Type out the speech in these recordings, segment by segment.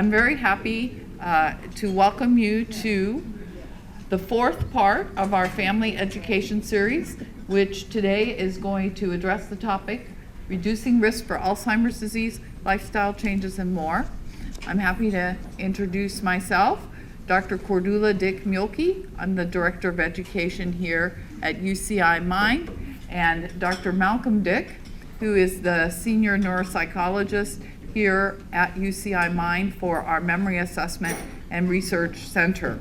I'm very happy to welcome you to the fourth part of our family education series, which today is going to address the topic, reducing risk for Alzheimer's disease, lifestyle changes, and more. I'm happy to introduce myself, Dr. Cordula Dick-Muehlke. I'm the Director of Education here at UCI Mind, and Dr. Malcom Dick, who is the Senior Neuropsychologist here at UCI Mind for our Memory Assessment and Research Center.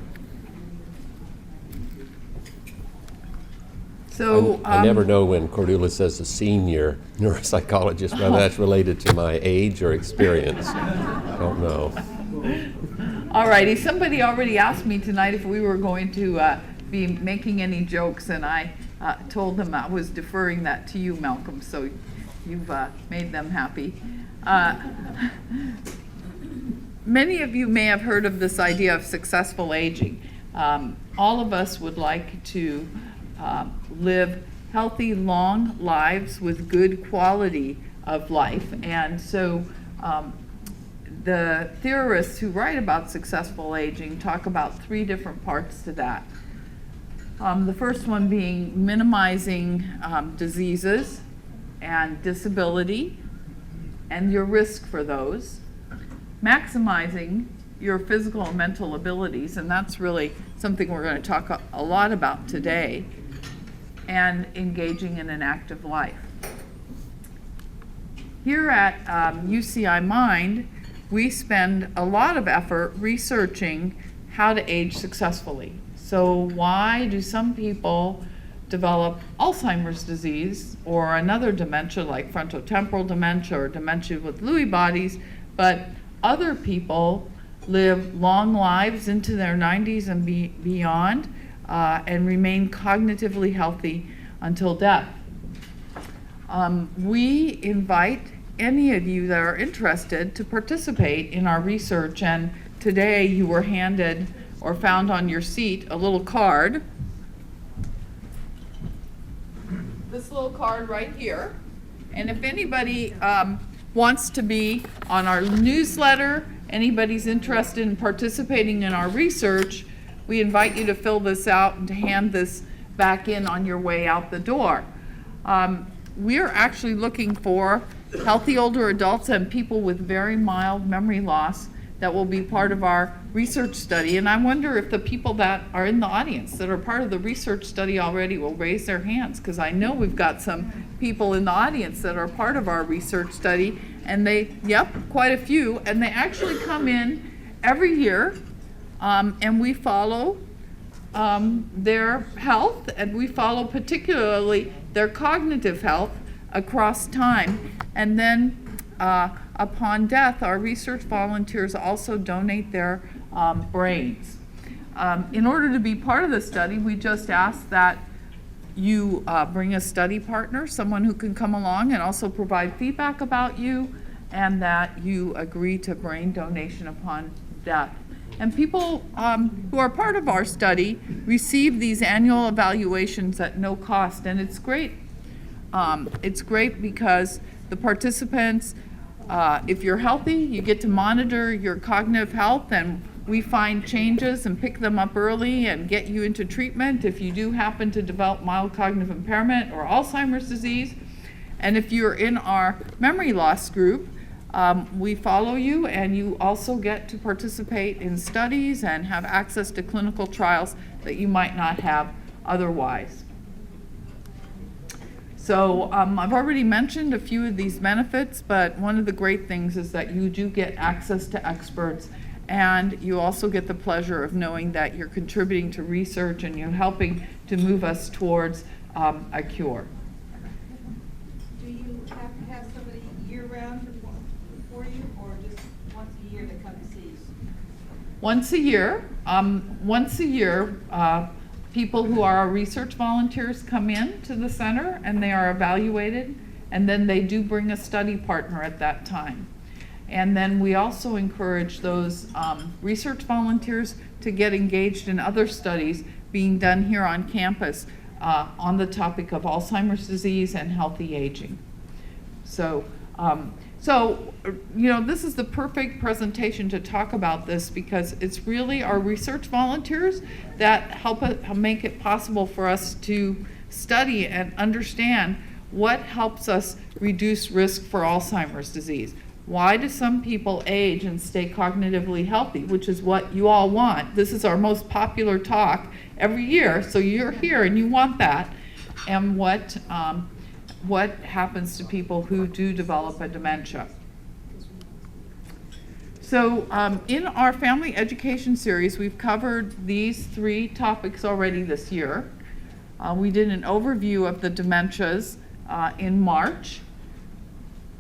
So I never know when Cordula says a senior neuropsychologist, whether that's related to my age or experience. I don't know. All righty, somebody already asked me tonight if we were going to be making any jokes, and I told them I was deferring that to you, Malcolm, so you've made them happy. Many of you may have heard of this idea of successful aging. All of us would like to live healthy, long lives with good quality of life. And so the theorists who write about successful aging talk about three different parts to that. The first one being minimizing diseases and disability and your risk for those, maximizing your physical and mental abilities, and that's really something we're going to talk a lot about today, and engaging in an active life. Here at UCI Mind, we spend a lot of effort researching how to age successfully. So why do some people develop Alzheimer's disease or another dementia like frontotemporal dementia or dementia with Lewy bodies, but other people live long lives into their 90s and beyond and remain cognitively healthy until death? We invite any of you that are interested to participate in our research, and today you were handed or found on your seat a little card. This little card right here. And if anybody wants to be on our newsletter, anybody's interested in participating in our research, we invite you to fill this out and to hand this back in on your way out the door. We're actually looking for healthy older adults and people with very mild memory loss that will be part of our research study. And I wonder if the people that are in the audience that are part of the research study already will raise their hands, because I know we've got some people in the audience that are part of our research study, and quite a few, and they actually come in every year, and we follow their health, and we follow particularly their cognitive health across time. And then upon death, our research volunteers also donate their brains. In order to be part of the study, we just ask that you bring a study partner, someone who can come along and also provide feedback about you, and that you agree to brain donation upon death. And people who are part of our study receive these annual evaluations at no cost, and it's great. It's great because the participants, if you're healthy, you get to monitor your cognitive health, and we find changes and pick them up early and get you into treatment if you do happen to develop mild cognitive impairment or Alzheimer's disease. And if you're in our memory loss group, we follow you, and you also get to participate in studies and have access to clinical trials that you might not have otherwise. So I've already mentioned a few of these benefits, but one of the great things is that you do get access to experts, and you also get the pleasure of knowing that you're contributing to research and you're helping to move us towards a cure. Do you have to have somebody year-round for you, or just once a year to come and see you? Once a year, people who are our research volunteers come in to the center and they are evaluated, and then they do bring a study partner at that time. And then we also encourage those research volunteers to get engaged in other studies being done here on campus on the topic of Alzheimer's disease and healthy aging. So So, this is the perfect presentation to talk about this because it's really our research volunteers that help make it possible for us to study and understand what helps us reduce risk for Alzheimer's disease. Why do some people age and stay cognitively healthy, which is what you all want? This is our most popular talk every year, so you're here and you want that. And what happens to people who do develop a dementia? So in our family education series, we've covered these 3 topics already this year. We did an overview of the dementias in March.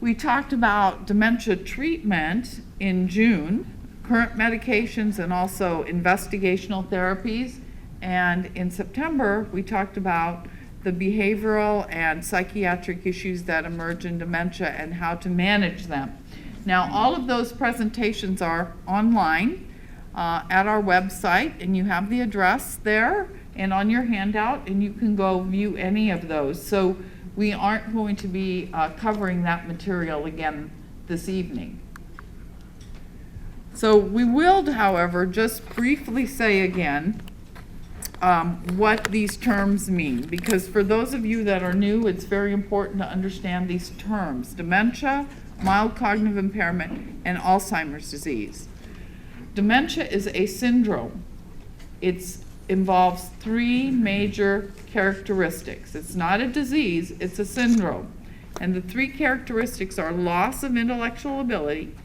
We talked about dementia treatment in June, current medications and also investigational therapies. And in September, we talked about the behavioral and psychiatric issues that emerge in dementia and how to manage them. Now, all of those presentations are online at our website, and you have the address there and on your handout, and you can go view any of those. So we aren't going to be covering that material again this evening. So we will, however, just briefly say again what these terms mean, because for those of you that are new, it's very important to understand these terms: dementia, mild cognitive impairment, and Alzheimer's disease. Dementia is a syndrome. It involves 3 major characteristics. It's not a disease, it's a syndrome. And the 3 characteristics are loss of intellectual ability,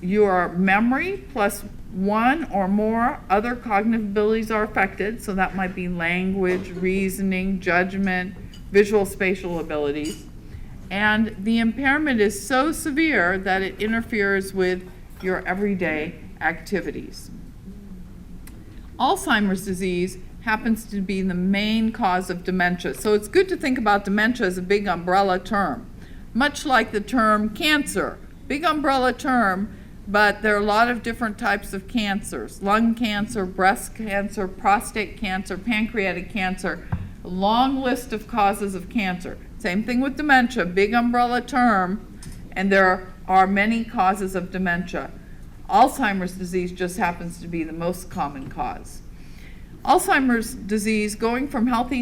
your memory plus 1 or more other cognitive abilities are affected, so that might be language, reasoning, judgment, visual spatial abilities. And the impairment is so severe that it interferes with your everyday activities. Alzheimer's disease happens to be the main cause of dementia. So it's good to think about dementia as a big umbrella term, much like the term cancer. Big umbrella term, but there are a lot of different types of cancers: lung cancer, breast cancer, prostate cancer, pancreatic cancer, a long list of causes of cancer. Same thing with dementia, big umbrella term, and there are many causes of dementia. Alzheimer's disease just happens to be the most common cause. Alzheimer's disease, going from healthy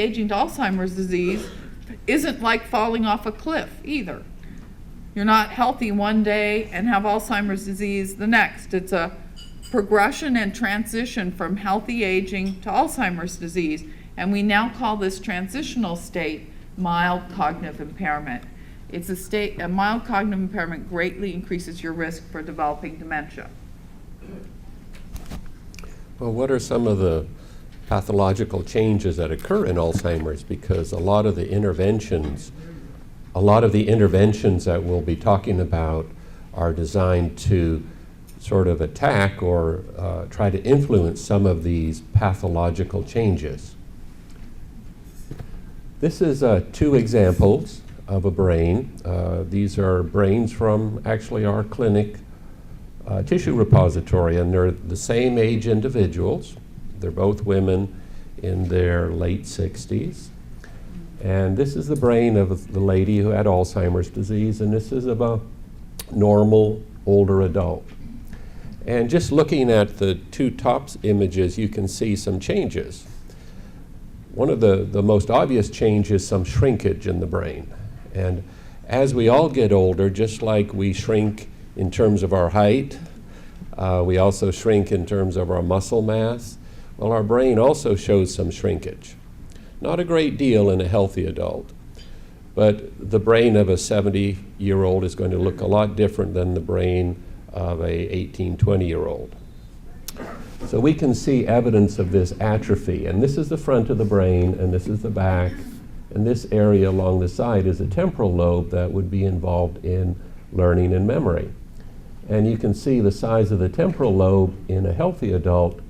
aging to Alzheimer's disease, isn't like falling off a cliff either. You're not healthy one day and have Alzheimer's disease the next. It's a progression and transition from healthy aging to Alzheimer's disease, and we now call this transitional state mild cognitive impairment. It's a mild cognitive impairment greatly increases your risk for developing dementia. Well, what are some of the pathological changes that occur in Alzheimer's? Because a lot of the interventions that we'll be talking about are designed to sort of attack or try to influence some of these pathological changes. This is 2 examples of a brain. These are brains from actually our clinic tissue repository, and they're the same age individuals. They're both women in their late 60s. And this is the brain of the lady who had Alzheimer's disease, and this is of a normal older adult. And just looking at the 2 top images, you can see some changes. One of the most obvious changes is some shrinkage in the brain. And as we all get older, just like we shrink in terms of our height, we also shrink in terms of our muscle mass. Well, our brain also shows some shrinkage. Not a great deal in a healthy adult, but the brain of a 70-year-old is going to look a lot different than the brain of a 18, 20-year-old. So we can see evidence of this atrophy, and this is the front of the brain, and this is the back, and this area along the side is a temporal lobe that would be involved in learning and memory. And you can see the size of the temporal lobe in a healthy adult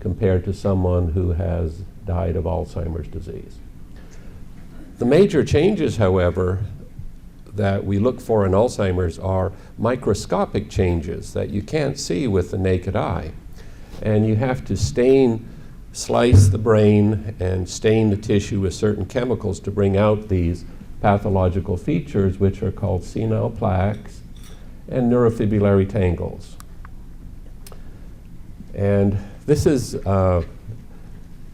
compared to someone who has died of Alzheimer's disease. The major changes, however, that we look for in Alzheimer's are microscopic changes that you can't see with the naked eye. And you have to slice the brain and stain the tissue with certain chemicals to bring out these pathological features, which are called senile plaques and neurofibrillary tangles. And this is,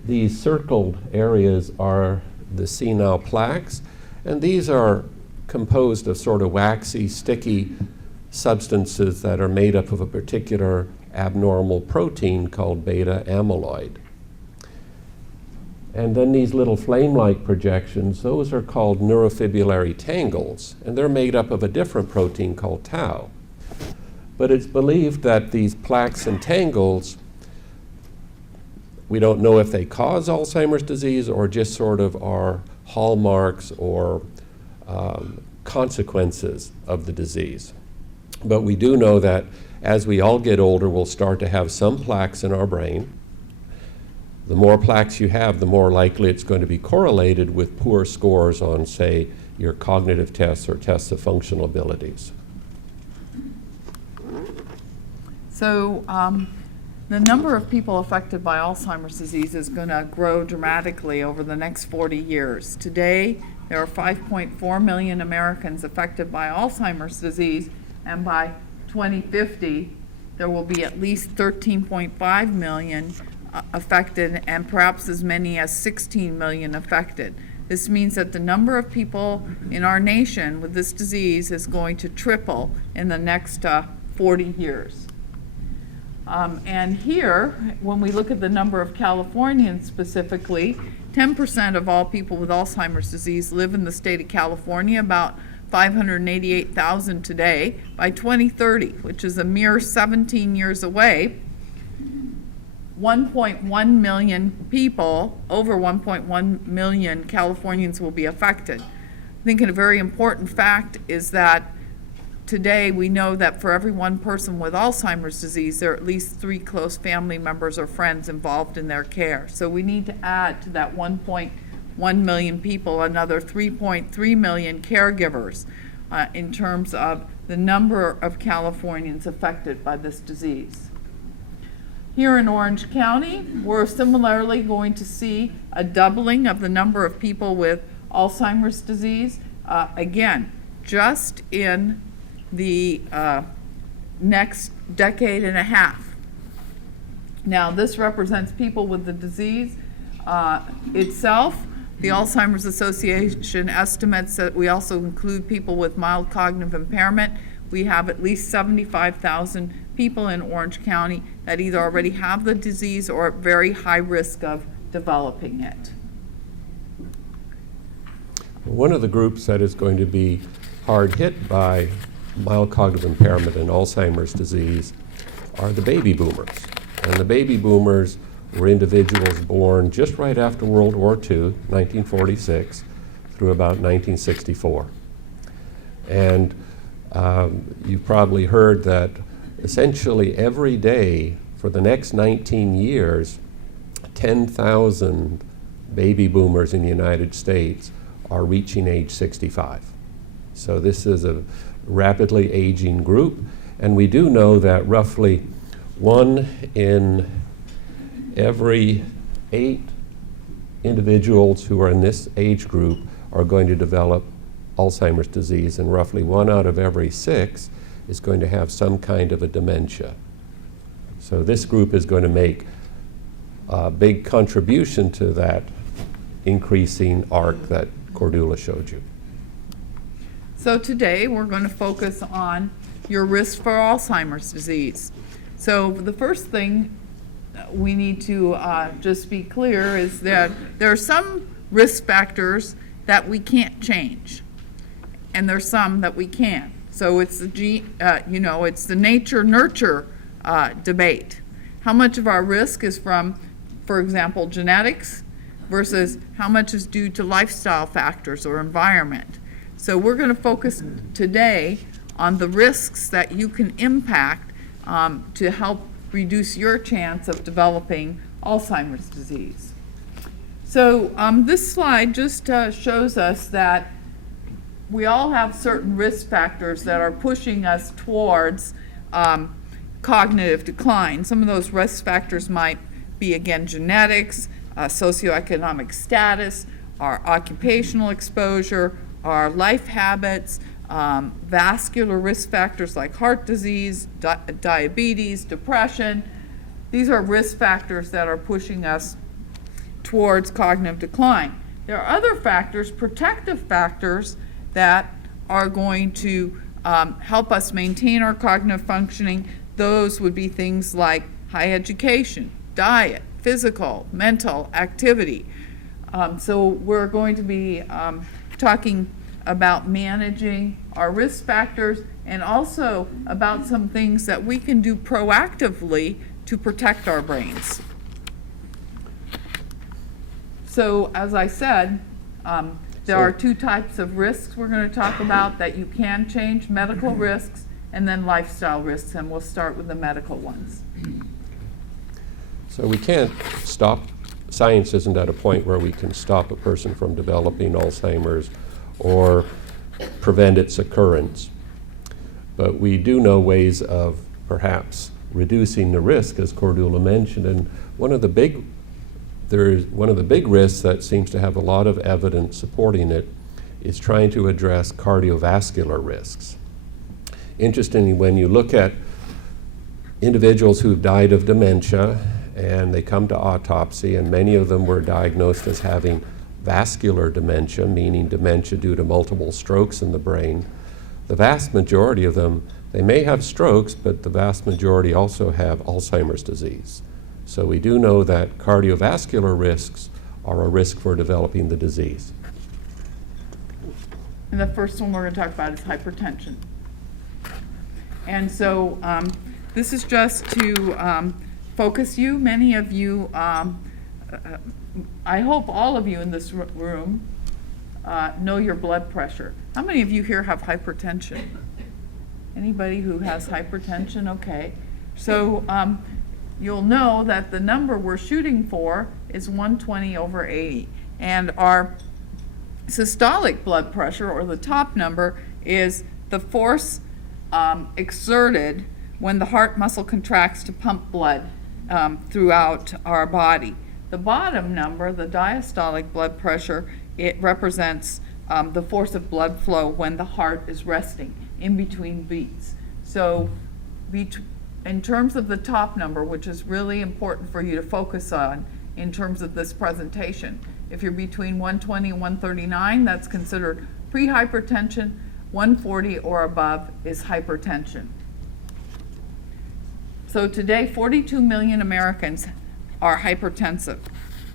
these circled areas are the senile plaques, and these are composed of sort of waxy, sticky substances that are made up of a particular abnormal protein called beta amyloid. And then these little flame-like projections, those are called neurofibrillary tangles, and they're made up of a different protein called tau. But it's believed that these plaques and tangles, we don't know if they cause Alzheimer's disease or just sort of are hallmarks or consequences of the disease. But we do know that as we all get older, we'll start to have some plaques in our brain. The more plaques you have, the more likely it's going to be correlated with poor scores on, say, your cognitive tests or tests of functional abilities. So the number of people affected by Alzheimer's disease is going to grow dramatically over the next 40 years. Today, there are 5.4 million Americans affected by Alzheimer's disease, and by 2050, there will be at least 13.5 million affected, and perhaps as many as 16 million affected. This means that the number of people in our nation with this disease is going to triple in the next 40 years. And here, when we look at the number of Californians specifically, 10% of all people with Alzheimer's disease live in the state of California, about 588,000 today. By 2030, which is a mere 17 years away, 1.1 million people, over 1.1 million Californians will be affected. I think a very important fact is that today we know that for every one person with Alzheimer's disease, there are at least 3 close family members or friends involved in their care. So we need to add to that 1.1 million people another 3.3 million caregivers in terms of the number of Californians affected by this disease. Here in Orange County, we're similarly going to see a doubling of the number of people with Alzheimer's disease. Again, just in the next decade and a half. Now, this represents people with the disease itself. The Alzheimer's Association estimates that we also include people with mild cognitive impairment. We have at least 75,000 people in Orange County that either already have the disease or at very high risk of developing it. One of the groups that is going to be hard hit by mild cognitive impairment and Alzheimer's disease are the baby boomers. And the baby boomers were individuals born just right after World War II, 1946, through about 1964. And you've probably heard that essentially every day for the next 19 years, 10,000 baby boomers in the United States are reaching age 65. So this is a rapidly aging group, and we do know that roughly 1 in every 8 individuals who are in this age group are going to develop Alzheimer's disease, and roughly 1 out of every 6 is going to have some kind of a dementia. So this group is going to make a big contribution to that increasing arc that Cordula showed you. So today we're going to focus on your risk for Alzheimer's disease. So the first thing we need to just be clear is that there are some risk factors that we can't change, and there's some that we can. So it's the it's the nature-nurture debate. How much of our risk is from, for example, genetics versus how much is due to lifestyle factors or environment. So we're going to focus today on the risks that you can impact to help reduce your chance of developing Alzheimer's disease. So this slide just shows us that we all have certain risk factors that are pushing us towards cognitive decline. Some of those risk factors might be, again, genetics, socioeconomic status, our occupational exposure, our life habits, vascular risk factors like heart disease, diabetes, depression. These are risk factors that are pushing us towards cognitive decline. There are other factors, protective factors, that are going to help us maintain our cognitive functioning. Those would be things like high education, diet, physical, mental activity. So we're going to be talking about managing our risk factors and also about some things that we can do proactively to protect our brains. So as I said, there are two types of risks we're going to talk about that you can change: medical risks and then lifestyle risks, and we'll start with the medical ones. So we can't stop, science isn't at a point where we can stop a person from developing Alzheimer's or prevent its occurrence. But we do know ways of perhaps reducing the risk, as Cordula mentioned, and one of the big risks that seems to have a lot of evidence supporting it is trying to address cardiovascular risks. Interestingly, when you look at individuals who've died of dementia and they come to autopsy, and many of them were diagnosed as having vascular dementia, meaning dementia due to multiple strokes in the brain, the vast majority of them, they may have strokes, but the vast majority also have Alzheimer's disease. So we do know that cardiovascular risks are a risk for developing the disease. And the first one we're going to talk about is hypertension. And so this is just to focus you. Many of you, I hope all of you in this room know your blood pressure. How many of you here have hypertension? Anybody who has hypertension? Okay. So you'll know that the number we're shooting for is 120/80. And our systolic blood pressure, or the top number, is the force exerted when the heart muscle contracts to pump blood throughout our body. The bottom number, the diastolic blood pressure, it represents the force of blood flow when the heart is resting in between beats. So in terms of the top number, which is really important for you to focus on in terms of this presentation, if you're between 120 and 139, that's considered pre-hypertension. 140 or above is hypertension. So today, 42 million Americans are hypertensive.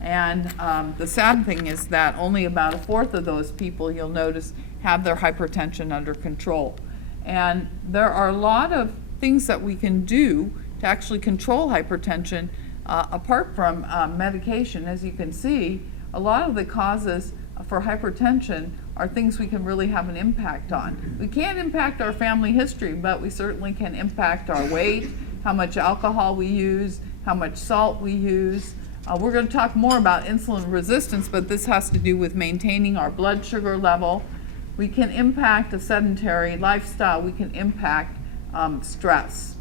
And the sad thing is that only about 1/4 of those people, you'll notice, have their hypertension under control. And there are a lot of things that we can do to actually control hypertension apart from medication. As you can see, a lot of the causes for hypertension are things we can really have an impact on. We can't impact our family history, but we certainly can impact our weight, how much alcohol we use, how much salt we use. We're going to talk more about insulin resistance, but this has to do with maintaining our blood sugar level. We can impact a sedentary lifestyle. We can impact stress.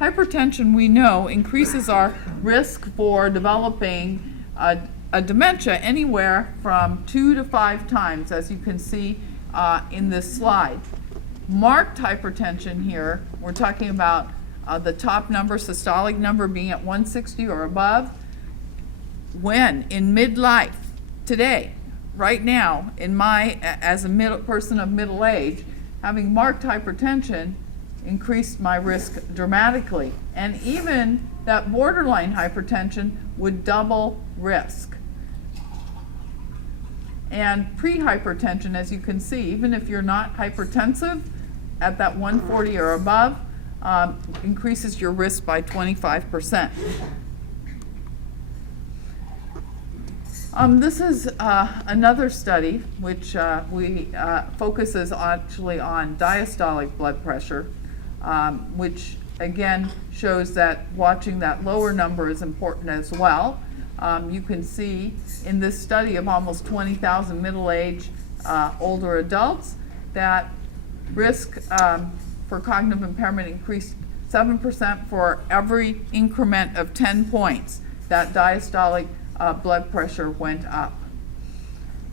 Hypertension, we know, increases our risk for developing a dementia anywhere from 2 to 5 times, as you can see in this slide. Marked hypertension here, we're talking about the top number, systolic number, being at 160 or above. When in midlife, today, right now, as a person of middle age, having marked hypertension increased my risk dramatically. And even that borderline hypertension would double risk. And pre-hypertension, as you can see, even if you're not hypertensive, at that 140 or above, increases your risk by 25%. This is another study which focuses actually on diastolic blood pressure, which again shows that watching that lower number is important as well. You can see in this study of almost 20,000 middle-aged older adults that risk for cognitive impairment increased 7% for every increment of 10 points that diastolic blood pressure went up.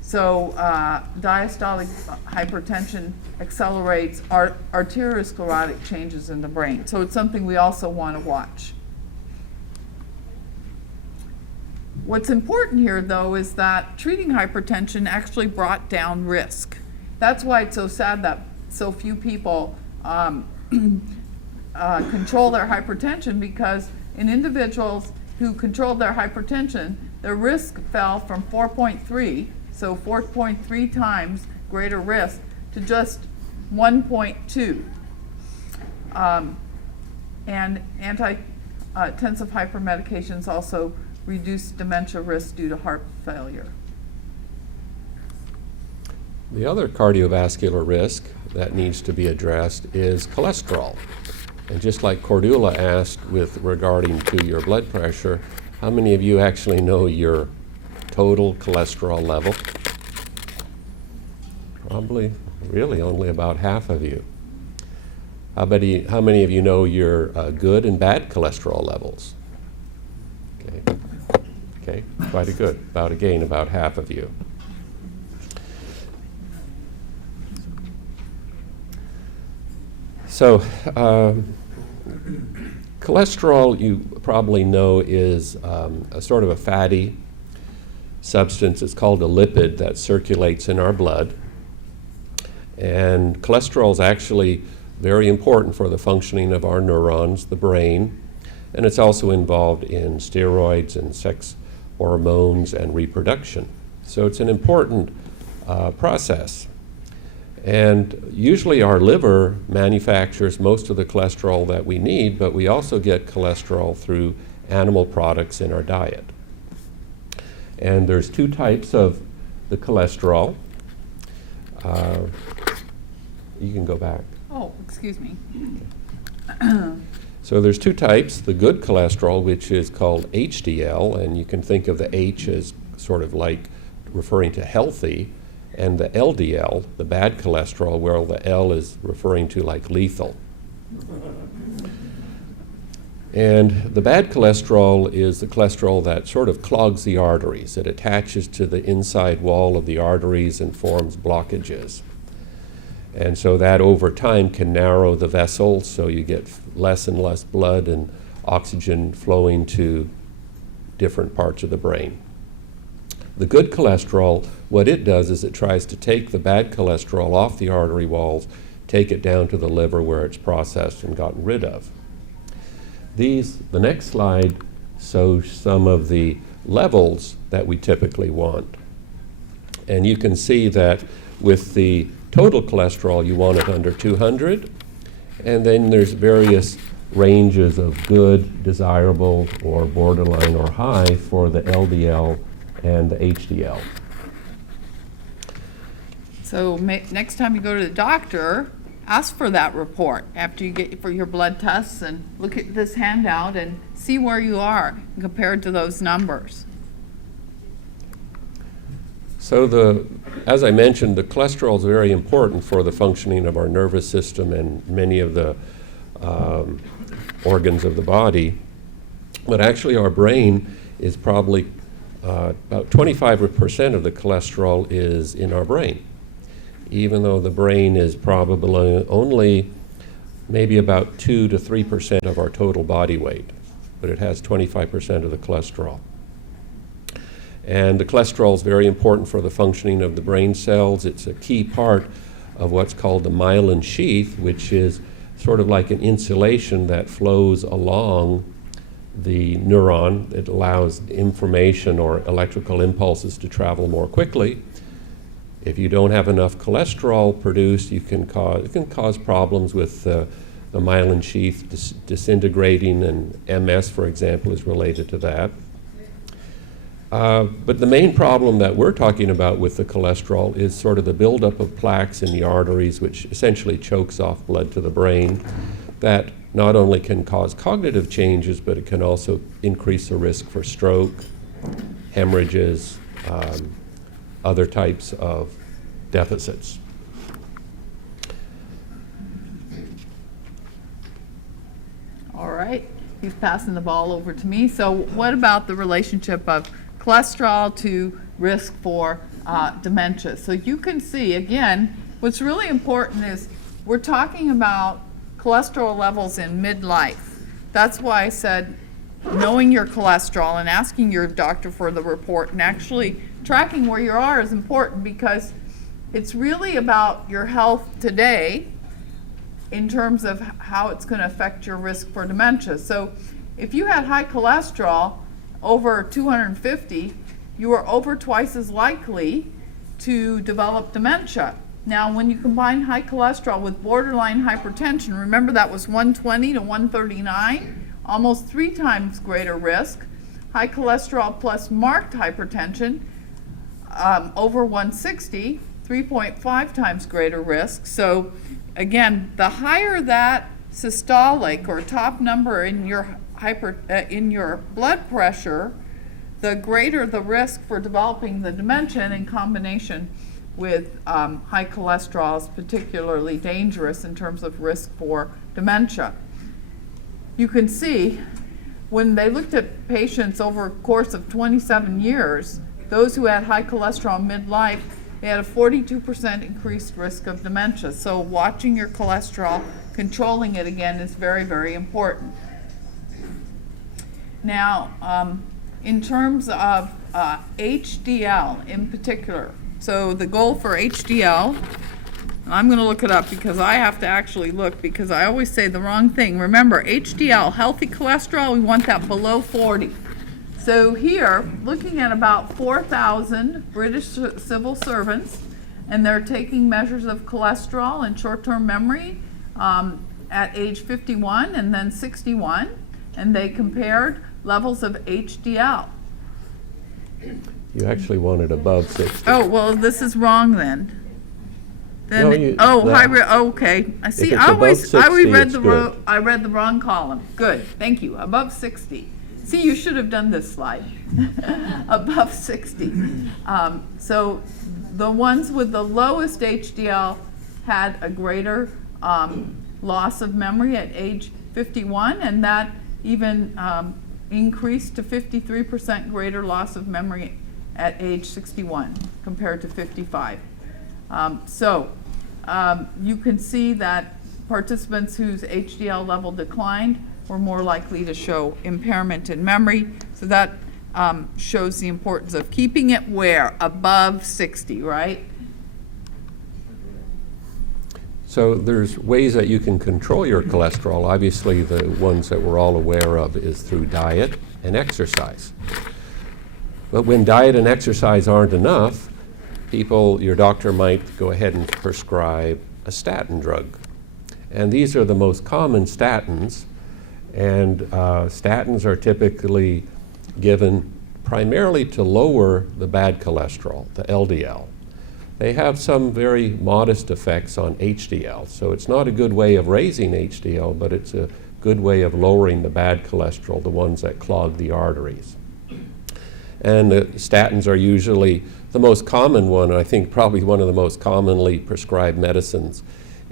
So diastolic hypertension accelerates arteriosclerotic changes in the brain. So it's something we also want to watch. What's important here, though, is that treating hypertension actually brought down risk. That's why it's so sad that so few people control their hypertension, because in individuals who controlled their hypertension, their risk fell from 4.3, so 4.3 times greater risk, to just 1.2. And antihytensive hypermedications also reduce dementia risk due to heart failure. The other cardiovascular risk that needs to be addressed is cholesterol. And just like Cordula asked with regarding to your blood pressure, how many of you actually know your total cholesterol level? Probably really only about half of you. How many of you know your good and bad cholesterol levels? Okay, quite a good. About half of you. So, cholesterol, you probably know, is a sort of a fatty substance. It's called a lipid that circulates in our blood. And cholesterol is actually very important for the functioning of our neurons, the brain, and it's also involved in steroids and sex hormones and reproduction. So it's an important process. And usually our liver manufactures most of the cholesterol that we need, but we also get cholesterol through animal products in our diet. And there's two types of the cholesterol. You can go back. Oh, excuse me. So there's two types, the good cholesterol, which is called HDL, and you can think of the H as sort of like referring to healthy, and the LDL, the bad cholesterol, where the L is referring to like lethal. And the bad cholesterol is the cholesterol that sort of clogs the arteries. It attaches to the inside wall of the arteries and forms blockages. And so that over time can narrow the vessels, so you get less and less blood and oxygen flowing to different parts of the brain. The good cholesterol, what it does is it tries to take the bad cholesterol off the artery walls, take it down to the liver where it's processed and gotten rid of. The next slide shows some of the levels that we typically want. And you can see that with the total cholesterol, you want it under 200. And then there's various ranges of good, desirable, or borderline or high for the LDL and the HDL. So next time you go to the doctor, ask for that report after you get for your blood tests, and look at this handout and see where you are compared to those numbers. So as I mentioned, the cholesterol is very important for the functioning of our nervous system and many of the organs of the body. But actually our brain is probably about 25% of the cholesterol is in our brain, even though the brain is probably only maybe about 2 to 3% of our total body weight, but it has 25% of the cholesterol. And the cholesterol is very important for the functioning of the brain cells. It's a key part of what's called the myelin sheath, which is sort of like an insulation that flows along the neuron. It allows information or electrical impulses to travel more quickly. If you don't have enough cholesterol produced, it can cause problems with the myelin sheath disintegrating, and MS, for example, is related to that. But the main problem that we're talking about with the cholesterol is sort of the buildup of plaques in the arteries, which essentially chokes off blood to the brain. That not only can cause cognitive changes, but it can also increase the risk for stroke, hemorrhages, other types of deficits. All right, he's passing the ball over to me. So what about the relationship of cholesterol to risk for dementia. So you can see, again, what's really important is we're talking about cholesterol levels in midlife. That's why I said knowing your cholesterol and asking your doctor for the report and actually tracking where you are is important, because it's really about your health today in terms of how it's going to affect your risk for dementia. So if you had high cholesterol over 250, you are over twice as likely to develop dementia. Now, when you combine high cholesterol with borderline hypertension, remember that was 120 to 139, almost 3 times greater risk. High cholesterol plus marked hypertension, over 160, 3.5 times greater risk. So again, the higher that systolic or top number in your in your blood pressure, the greater the risk for developing the dementia, and in combination with high cholesterol is particularly dangerous in terms of risk for dementia. You can see when they looked at patients over a course of 27 years, those who had high cholesterol midlife, they had a 42% increased risk of dementia. So watching your cholesterol, controlling it again, is very, very important. Now, in terms of HDL in particular, so the goal for HDL, and I'm going to look it up because I have to actually look because I always say the wrong thing. Remember, HDL, healthy cholesterol, we want that below 40. So here, looking at about 4,000 British civil servants, and they're taking measures of cholesterol and short-term memory at age 51 and then 61, and they compared levels of HDL. You actually want it above 60. Oh, well, this is wrong then. No, you- okay. I see. If it's above 60, it's good. I read the wrong column. Good, thank you. Above 60. See, you should have done this slide. Above 60. So the ones with the lowest HDL had a greater loss of memory at age 51, and that even increased to 53% greater loss of memory at age 61 compared to 55. You can see that participants whose HDL level declined were more likely to show impairment in memory. So that shows the importance of keeping it where? Above 60, right? So there's ways that you can control your cholesterol. Obviously, the ones that we're all aware of is through diet and exercise. But when diet and exercise aren't enough, your doctor might go ahead and prescribe a statin drug. And these are the most common statins. And statins are typically given primarily to lower the bad cholesterol, the LDL. They have some very modest effects on HDL. So it's not a good way of raising HDL, but it's a good way of lowering the bad cholesterol, the ones that clog the arteries. And the statins are usually the most common one, I think probably one of the most commonly prescribed medicines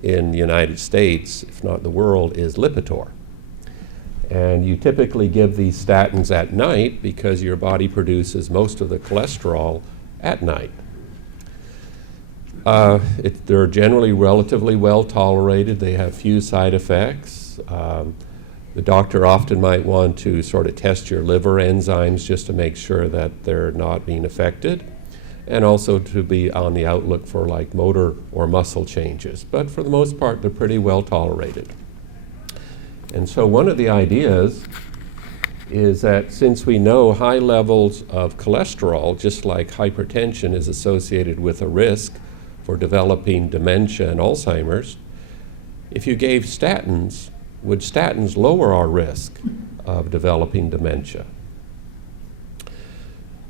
in the United States, if not the world, is Lipitor. And you typically give these statins at night because your body produces most of the cholesterol at night. They're generally relatively well tolerated. They have few side effects. The doctor often might want to sort of test your liver enzymes just to make sure that they're not being affected, and also to be on the outlook for like motor or muscle changes. But for the most part, they're pretty well tolerated. And so one of the ideas is that since we know high levels of cholesterol, just like hypertension, is associated with a risk for developing dementia and Alzheimer's, if you gave statins, would statins lower our risk of developing dementia?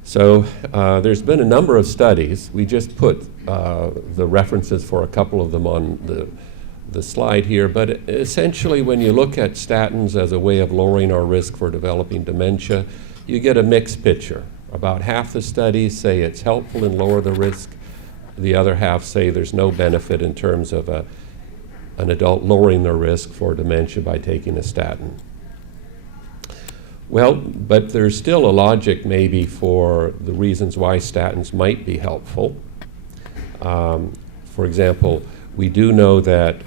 So there's been a number of studies. We just put the references for a couple of them on the slide here, but essentially when you look at statins as a way of lowering our risk for developing dementia, you get a mixed picture. About half the studies say it's helpful and lower the risk. The other half say there's no benefit in terms of an adult lowering their risk for dementia by taking a statin. Well, but there's still a logic maybe for the reasons why statins might be helpful. For example, we do know that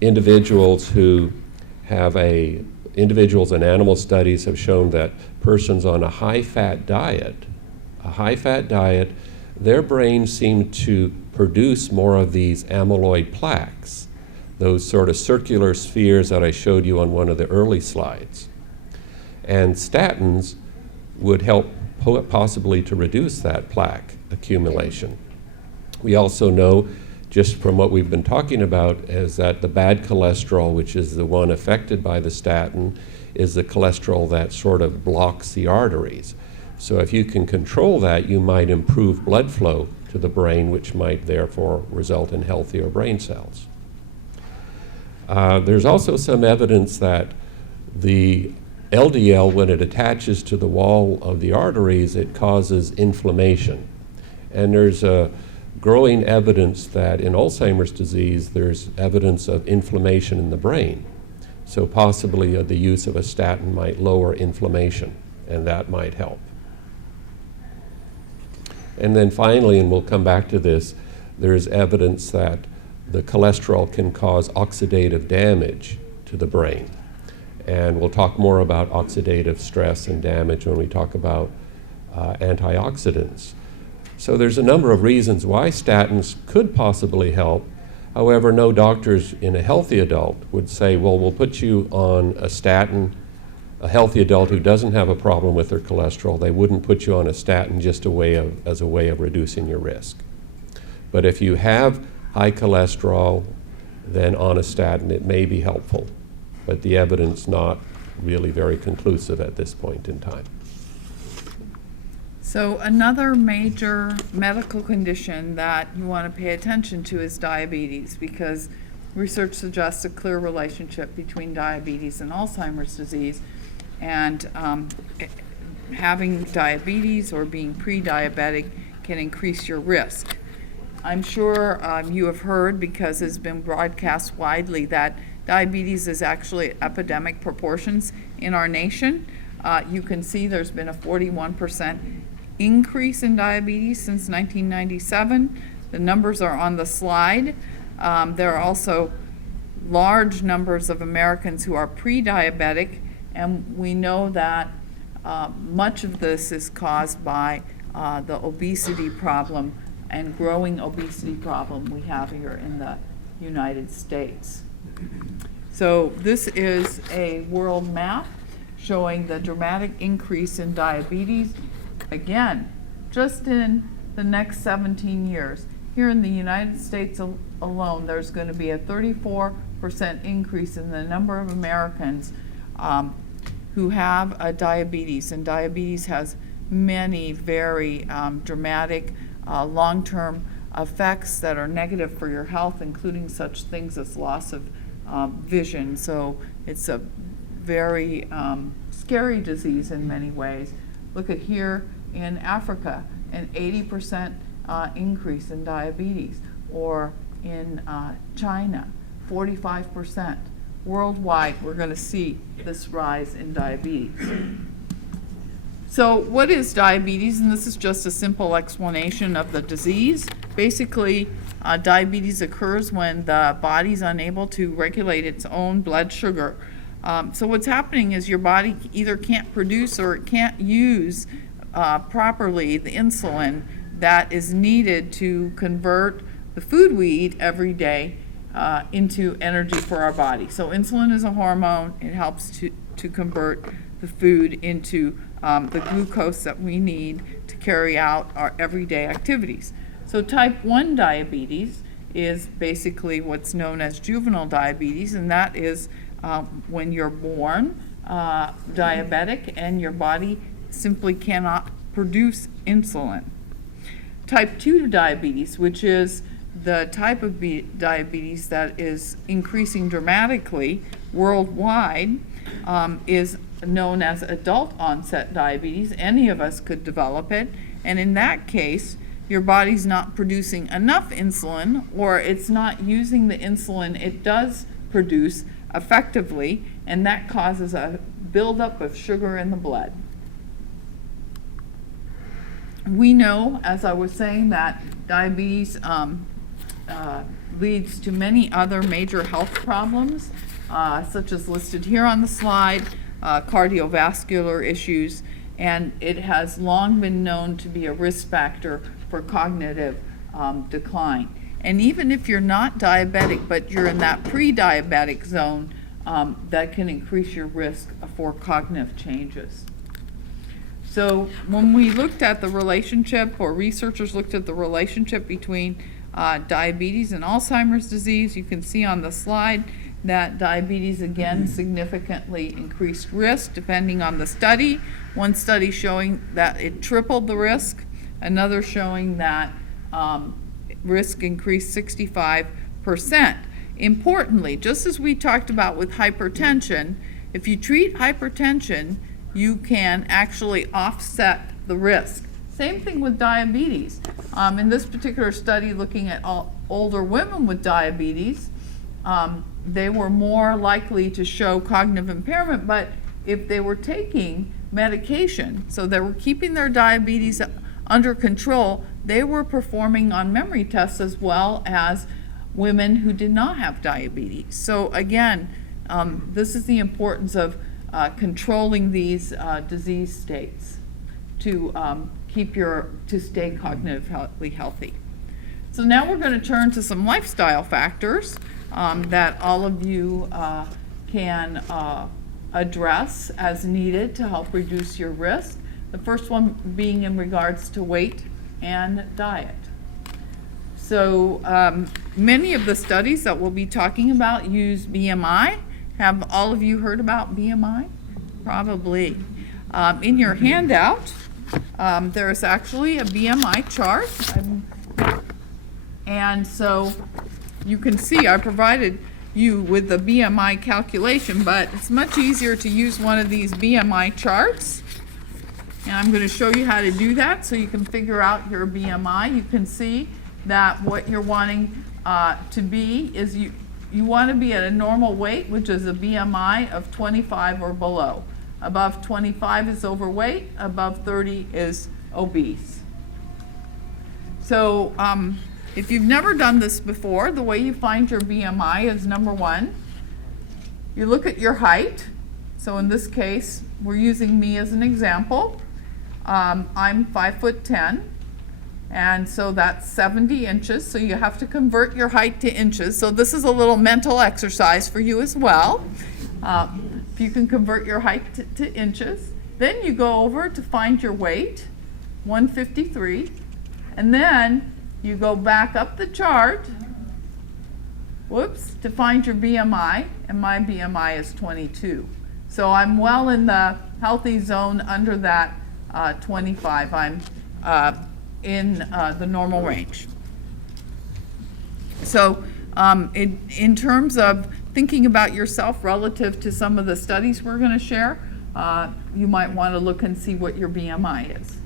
individuals in animal studies have shown that persons on a high-fat diet, their brains seem to produce more of these amyloid plaques, those sort of circular spheres that I showed you on one of the early slides. And statins would help possibly to reduce that plaque accumulation. We also know, just from what we've been talking about, is that the bad cholesterol, which is the one affected by the statin, is the cholesterol that sort of blocks the arteries. So if you can control that, you might improve blood flow to the brain, which might therefore result in healthier brain cells. There's also some evidence that the LDL, when it attaches to the wall of the arteries, it causes inflammation. And there's a growing evidence that in Alzheimer's disease, there's evidence of inflammation in the brain. So possibly the use of a statin might lower inflammation, and that might help. And then finally, and we'll come back to this, there's evidence that the cholesterol can cause oxidative damage to the brain. And we'll talk more about oxidative stress and damage when we talk about antioxidants. So there's a number of reasons why statins could possibly help. However, no doctors in a healthy adult would say, well, we'll put you on a statin. A healthy adult who doesn't have a problem with their cholesterol, they wouldn't put you on a statin just as a way of reducing your risk. But if you have high cholesterol, then on a statin it may be helpful. But the evidence not really very conclusive at this point in time. So another major medical condition that you want to pay attention to is diabetes, because research suggests a clear relationship between diabetes and Alzheimer's disease. And having diabetes or being pre-diabetic can increase your risk. I'm sure you have heard, because it's been broadcast widely, that diabetes is actually at epidemic proportions in our nation. You can see there's been a 41% increase in diabetes since 1997. The numbers are on the slide. There are also large numbers of Americans who are pre-diabetic, and we know that much of this is caused by the obesity problem and growing obesity problem we have here in the United States. So this is a world map showing the dramatic increase in diabetes. Again, just in the next 17 years. Here in the United States alone, there's going to be a 34% increase in the number of Americans who have a diabetes, and diabetes has many very dramatic long-term effects that are negative for your health, including such things as loss of vision. So it's a very scary disease in many ways. Look at here in Africa, an 80% increase in diabetes, or in China, 45%. Worldwide, we're going to see this rise in diabetes. So what is diabetes? And this is just a simple explanation of the disease. Basically, diabetes occurs when the body's unable to regulate its own blood sugar. So what's happening is your body either can't produce or it can't use properly the insulin that is needed to convert the food we eat every day into energy for our body. So insulin is a hormone. It helps to convert the food into the glucose that we need to carry out our everyday activities. So type 1 diabetes is basically what's known as juvenile diabetes, and that is when you're born diabetic and your body simply cannot produce insulin. Type 2 diabetes, which is the type of diabetes that is increasing dramatically worldwide, is known as adult onset diabetes. Any of us could develop it, and in that case your body's not producing enough insulin, or it's not using the insulin it does produce effectively, and that causes a buildup of sugar in the blood. We know, as I was saying, that diabetes leads to many other major health problems, such as listed here on the slide, cardiovascular issues, and it has long been known to be a risk factor for cognitive decline. And even if you're not diabetic, but you're in that pre-diabetic zone, that can increase your risk for cognitive changes. So when we looked at the relationship, or researchers looked at the relationship between diabetes and Alzheimer's disease, you can see on the slide that diabetes again significantly increased risk depending on the study. One study showing that it tripled the risk, another showing that risk increased 65%. Importantly, just as we talked about with hypertension, if you treat hypertension, you can actually offset the risk. Same thing with diabetes. In this particular study looking at older women with diabetes, they were more likely to show cognitive impairment, but if they were taking medication, so they were keeping their diabetes under control, they were performing on memory tests as well as women who did not have diabetes. So again, this is the importance of controlling these disease states to stay cognitively healthy. So now we're going to turn to some lifestyle factors that all of you can address as needed to help reduce your risk. The first one being in regards to weight and diet. So many of the studies that we'll be talking about use BMI. Have all of you heard about BMI? Probably. In your handout, there is actually a BMI chart. And so you can see I provided you with the BMI calculation, but it's much easier to use one of these BMI charts. And I'm going to show you how to do that so you can figure out your BMI. You can see that what you're wanting to be is you want to be at a normal weight, which is a BMI of 25 or below. Above 25 is overweight, above 30 is obese. So if you've never done this before, the way you find your BMI is number one, you look at your height. So in this case, we're using me as an example. I'm 5'10", and so that's 70 inches. So you have to convert your height to inches. So this is a little mental exercise for you as well. If you can convert your height to inches, then you go over to find your weight, 153, and then you go back up the chart, to find your BMI, and my BMI is 22. So I'm well in the healthy zone under that 25. I'm in the normal range. So in terms of thinking about yourself relative to some of the studies we're going to share, you might want to look and see what your BMI is.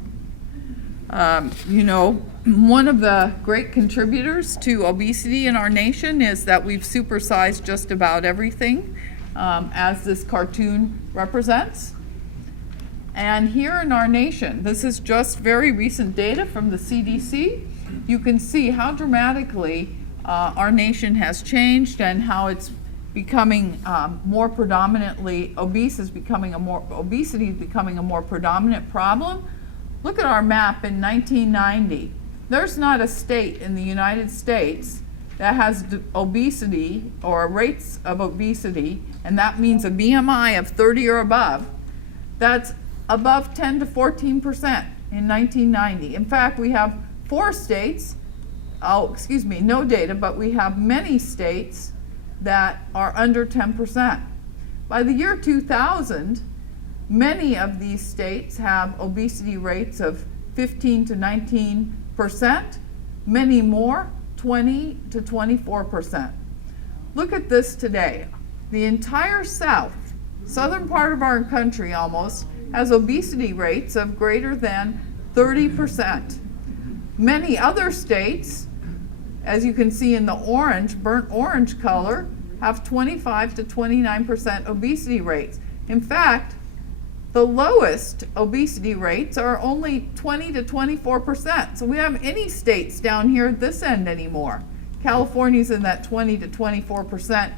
One of the great contributors to obesity in our nation is that we've supersized just about everything, as this cartoon represents. And here in our nation, this is just very recent data from the CDC, you can see how dramatically our nation has changed and how it's becoming more predominantly, obesity is becoming a more predominant problem. Look at our map in 1990. There's not a state in the United States that has obesity or rates of obesity, and that means a BMI of 30 or above, that's above 10 to 14% in 1990. In fact, we have 4 states, no data, but we have many states that are under 10%. By the year 2000, many of these states have obesity rates of 15 to 19%, many more, 20 to 24%. Look at this today. The entire southern part of our country almost, has obesity rates of greater than 30%. Many other states, as you can see in the orange, burnt orange color, have 25 to 29% obesity rates. In fact, the lowest obesity rates are only 20 to 24%. So we don't have any states down here at this end anymore. California's in that 20 to 24%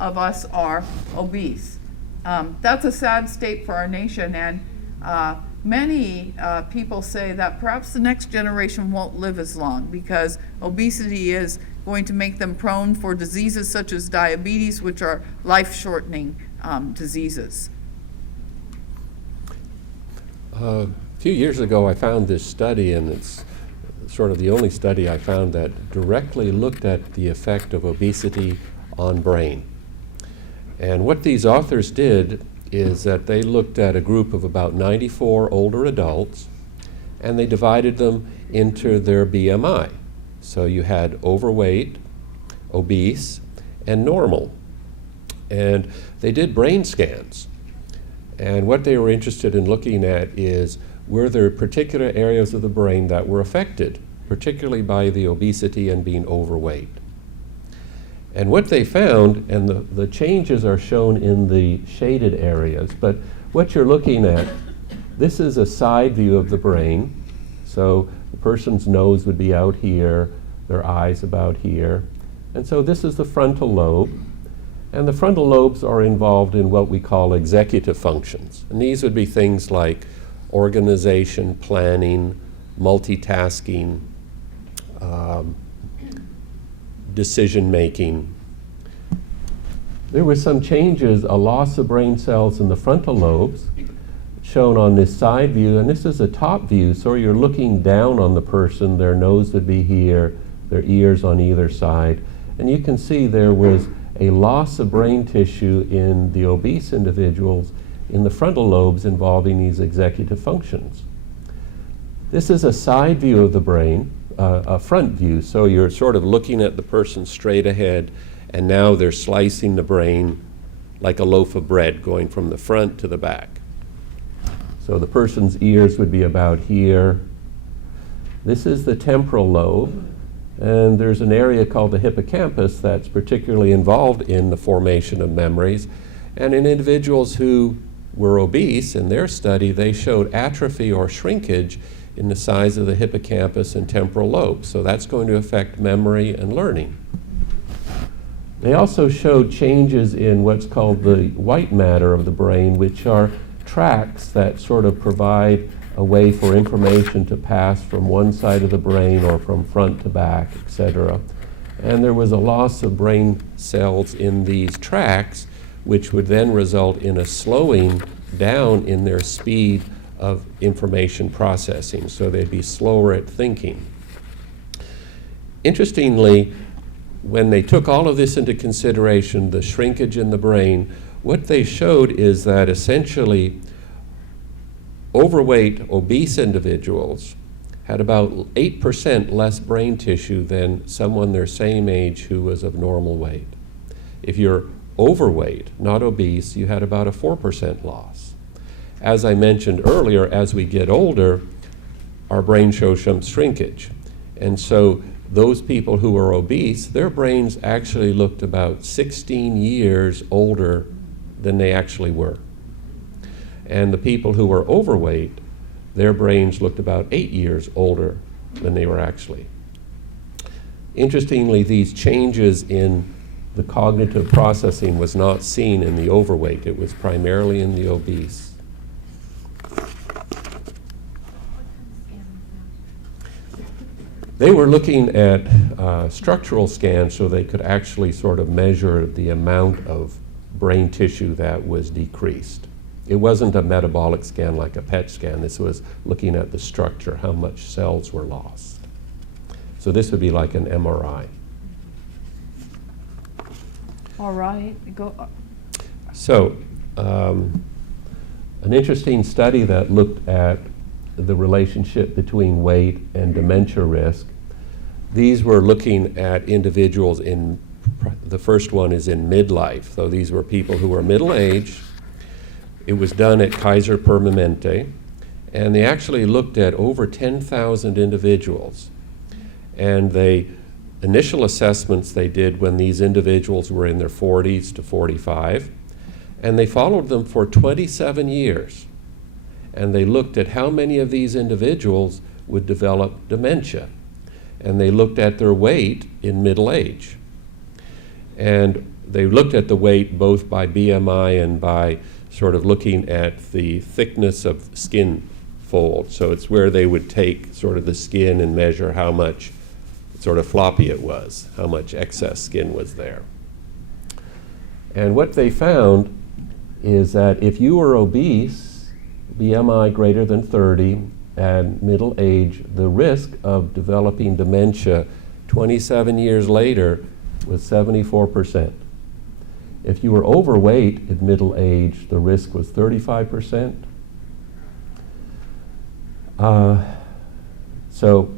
of us are obese. That's a sad state for our nation, and many people say that perhaps the next generation won't live as long because obesity is going to make them prone for diseases such as diabetes, which are life-shortening diseases. A few years ago, I found this study, and it's sort of the only study I found that directly looked at the effect of obesity on brain. And what these authors did is that they looked at a group of about 94 older adults, and they divided them into their BMI. So you had overweight, obese, and normal. And they did brain scans. And what they were interested in looking at is, were there particular areas of the brain that were affected, particularly by the obesity and being overweight? And what they found, and the changes are shown in the shaded areas, but what you're looking at, this is a side view of the brain. So the person's nose would be out here, their eyes about here. And so this is the frontal lobe. And the frontal lobes are involved in what we call executive functions. And these would be things like organization, planning, multitasking, decision-making. There were some changes, a loss of brain cells in the frontal lobes, shown on this side view, and this is a top view, so you're looking down on the person, their nose would be here, their ears on either side, and you can see there was a loss of brain tissue in the obese individuals in the frontal lobes involving these executive functions. This is a side view of the brain, a front view, so you're sort of looking at the person straight ahead, and now they're slicing the brain like a loaf of bread going from the front to the back. So the person's ears would be about here. This is the temporal lobe, and there's an area called the hippocampus that's particularly involved in the formation of memories. And in individuals who were obese, in their study, they showed atrophy or shrinkage in the size of the hippocampus and temporal lobe. So that's going to affect memory and learning. They also showed changes in what's called the white matter of the brain, which are tracks that sort of provide a way for information to pass from one side of the brain or from front to back, etc. And there was a loss of brain cells in these tracks, which would then result in a slowing down in their speed of information processing, so they'd be slower at thinking. Interestingly, when they took all of this into consideration, the shrinkage in the brain, what they showed is that essentially overweight, obese individuals had about 8% less brain tissue than someone their same age who was of normal weight. If you're overweight, not obese, you had about a 4% loss. As I mentioned earlier, as we get older, our brain shows some shrinkage. And so those people who were obese, their brains actually looked about 16 years older than they actually were. And the people who were overweight, their brains looked about 8 years older than they were actually. Interestingly, these changes in the cognitive processing was not seen in the overweight. It was primarily in the obese. They were looking at structural scans so they could actually sort of measure the amount of brain tissue that was decreased. It wasn't a metabolic scan like a PET scan. This was looking at the structure, how much cells were lost. So this would be like an MRI. All right, go. So an interesting study that looked at the relationship between weight and dementia risk. These were looking at individuals in, the first one is in midlife. So these were people who were middle-aged. It was done at Kaiser Permanente, and they actually looked at over 10,000 individuals. And the initial assessments they did when these individuals were in their 40s to 45, and they followed them for 27 years. and they looked at how many of these individuals would develop dementia. And they looked at their weight in middle age. And they looked at the weight both by BMI and by sort of looking at the thickness of skin fold. So it's where they would take sort of the skin and measure how much sort of floppy it was, how much excess skin was there. And what they found is that if you were obese, BMI greater than 30, and middle age, the risk of developing dementia 27 years later was 74%. If you were overweight at middle age, the risk was 35%. So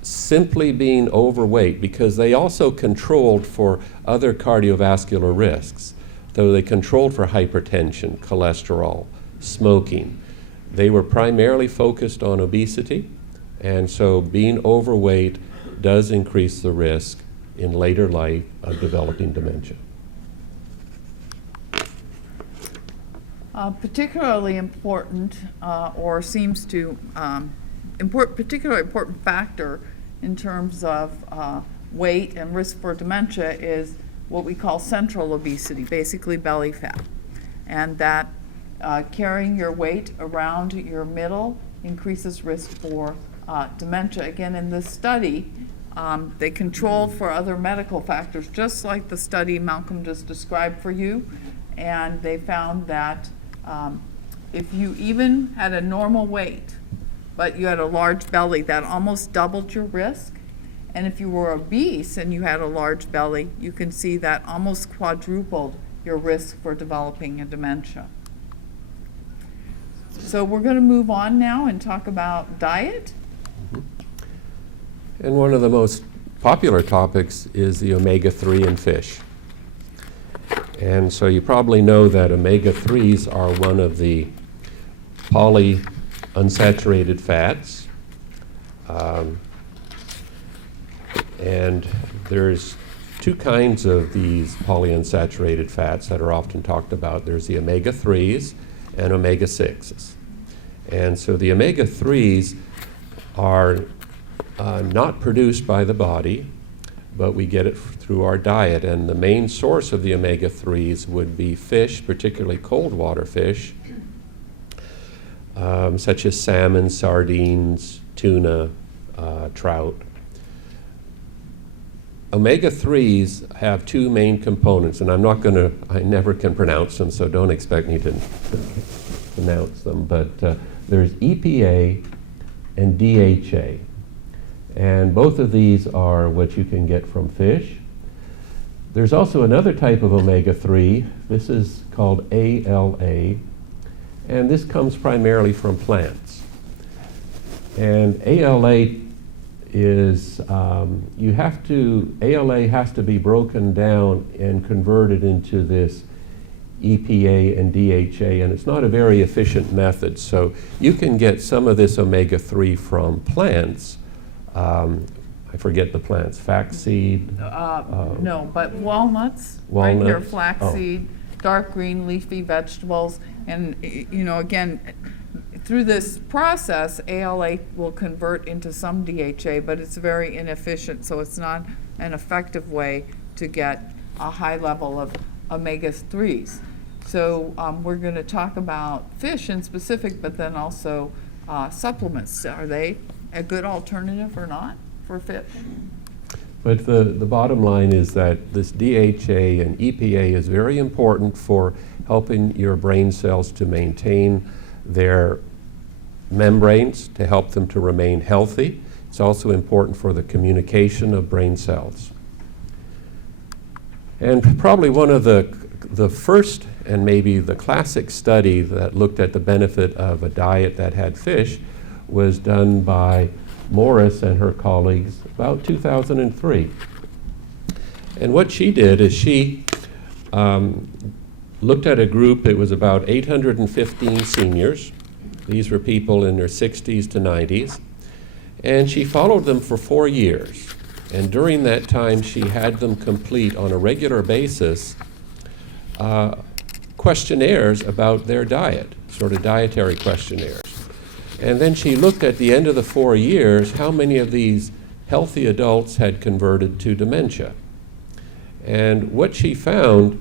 simply being overweight, because they also controlled for other cardiovascular risks. So they controlled for hypertension, cholesterol, smoking. They were primarily focused on obesity, and so being overweight does increase the risk in later life of developing dementia. Particularly important, or seems to particularly important factor in terms of weight and risk for dementia is what we call central obesity, basically belly fat, and that carrying your weight around your middle increases risk for dementia. Again, in this study, they controlled for other medical factors, just like the study Malcom just described for you, and they found that if you even had a normal weight, but you had a large belly, that almost doubled your risk. And if you were obese and you had a large belly, you can see that almost quadrupled your risk for developing a dementia. So we're going to move on now and talk about diet. And one of the most popular topics is the omega-3 in fish. And so you probably know that omega-3s are one of the polyunsaturated fats. And there's two kinds of these polyunsaturated fats that are often talked about. There's the omega-3s and omega-6s. And so the omega-3s are not produced by the body, but we get it through our diet. And the main source of the omega-3s would be fish, particularly cold water fish, such as salmon, sardines, tuna, trout. Omega-3s have two main components, and I never can pronounce them, so don't expect me to pronounce them, but there's EPA and DHA. And both of these are what you can get from fish. There's also another type of omega-3. This is called ALA, and this comes primarily from plants. And ALA is, ALA has to be broken down and converted into this EPA and DHA, and it's not a very efficient method. So you can get some of this omega-3 from plants. I forget the plants, flaxseed. No, but walnuts, right here, flaxseed, dark green leafy vegetables, and again, through this process, ALA will convert into some DHA, but it's very inefficient, so it's not an effective way to get a high level of omega-3s. So we're going to talk about fish in specific, but then also supplements. Are they a good alternative or not for fish? But the bottom line is that this DHA and EPA is very important for helping your brain cells to maintain their membranes, to help them to remain healthy. It's also important for the communication of brain cells. And probably one of the first and maybe the classic study that looked at the benefit of a diet that had fish was done by Morris and her colleagues about 2003. And what she did is she looked at a group. It was about 815 seniors. These were people in their 60s to 90s. And she followed them for 4 years. And during that time, she had them complete on a regular basis questionnaires about their diet, sort of dietary questionnaires. And then she looked at the end of the 4 years how many of these healthy adults had converted to dementia. And what she found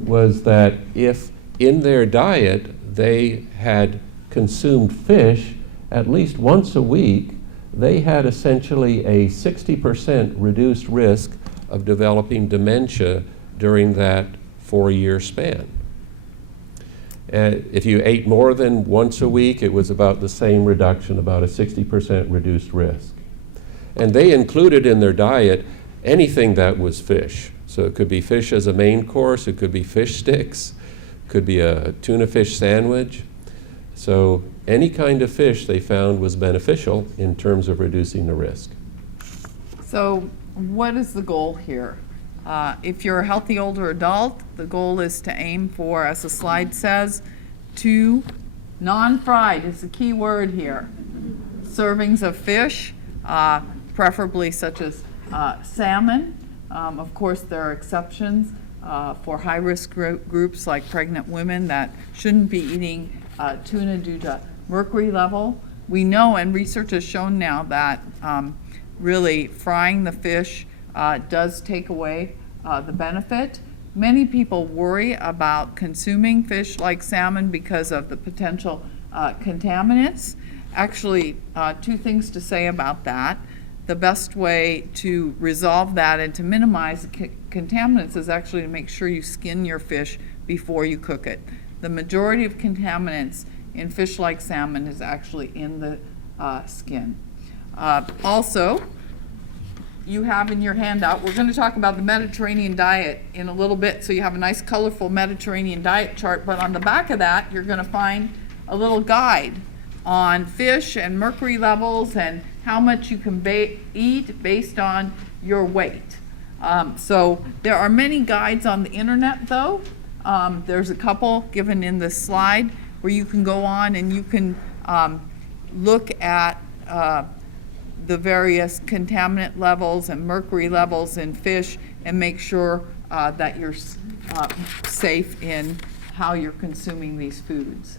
was that if in their diet they had consumed fish at least once a week, they had essentially a 60% reduced risk of developing dementia during that 4-year span. If you ate more than once a week, it was about the same reduction, about a 60% reduced risk. And they included in their diet anything that was fish. So it could be fish as a main course, it could be fish sticks, could be a tuna fish sandwich. So any kind of fish they found was beneficial in terms of reducing the risk. So what is the goal here? If you're a healthy older adult, the goal is to aim for, as the slide says, 2 non-fried is the key word here. Servings of fish, preferably such as salmon. Of course, there are exceptions for high-risk groups like pregnant women that shouldn't be eating tuna due to mercury level. We know, and research has shown now, that really frying the fish does take away the benefit. Many people worry about consuming fish like salmon because of the potential contaminants. Actually, 2 things to say about that. The best way to resolve that and to minimize the contaminants is actually to make sure you skin your fish before you cook it. The majority of contaminants in fish like salmon is actually in the skin. Also, you have in your handout, we're going to talk about the Mediterranean diet in a little bit, so you have a nice colorful Mediterranean diet chart, but on the back of that you're going to find a little guide on fish and mercury levels and how much you can eat based on your weight. So there are many guides on the internet though. There's a couple given in this slide where you can go on and you can look at the various contaminant levels and mercury levels in fish and make sure that you're safe in how you're consuming these foods.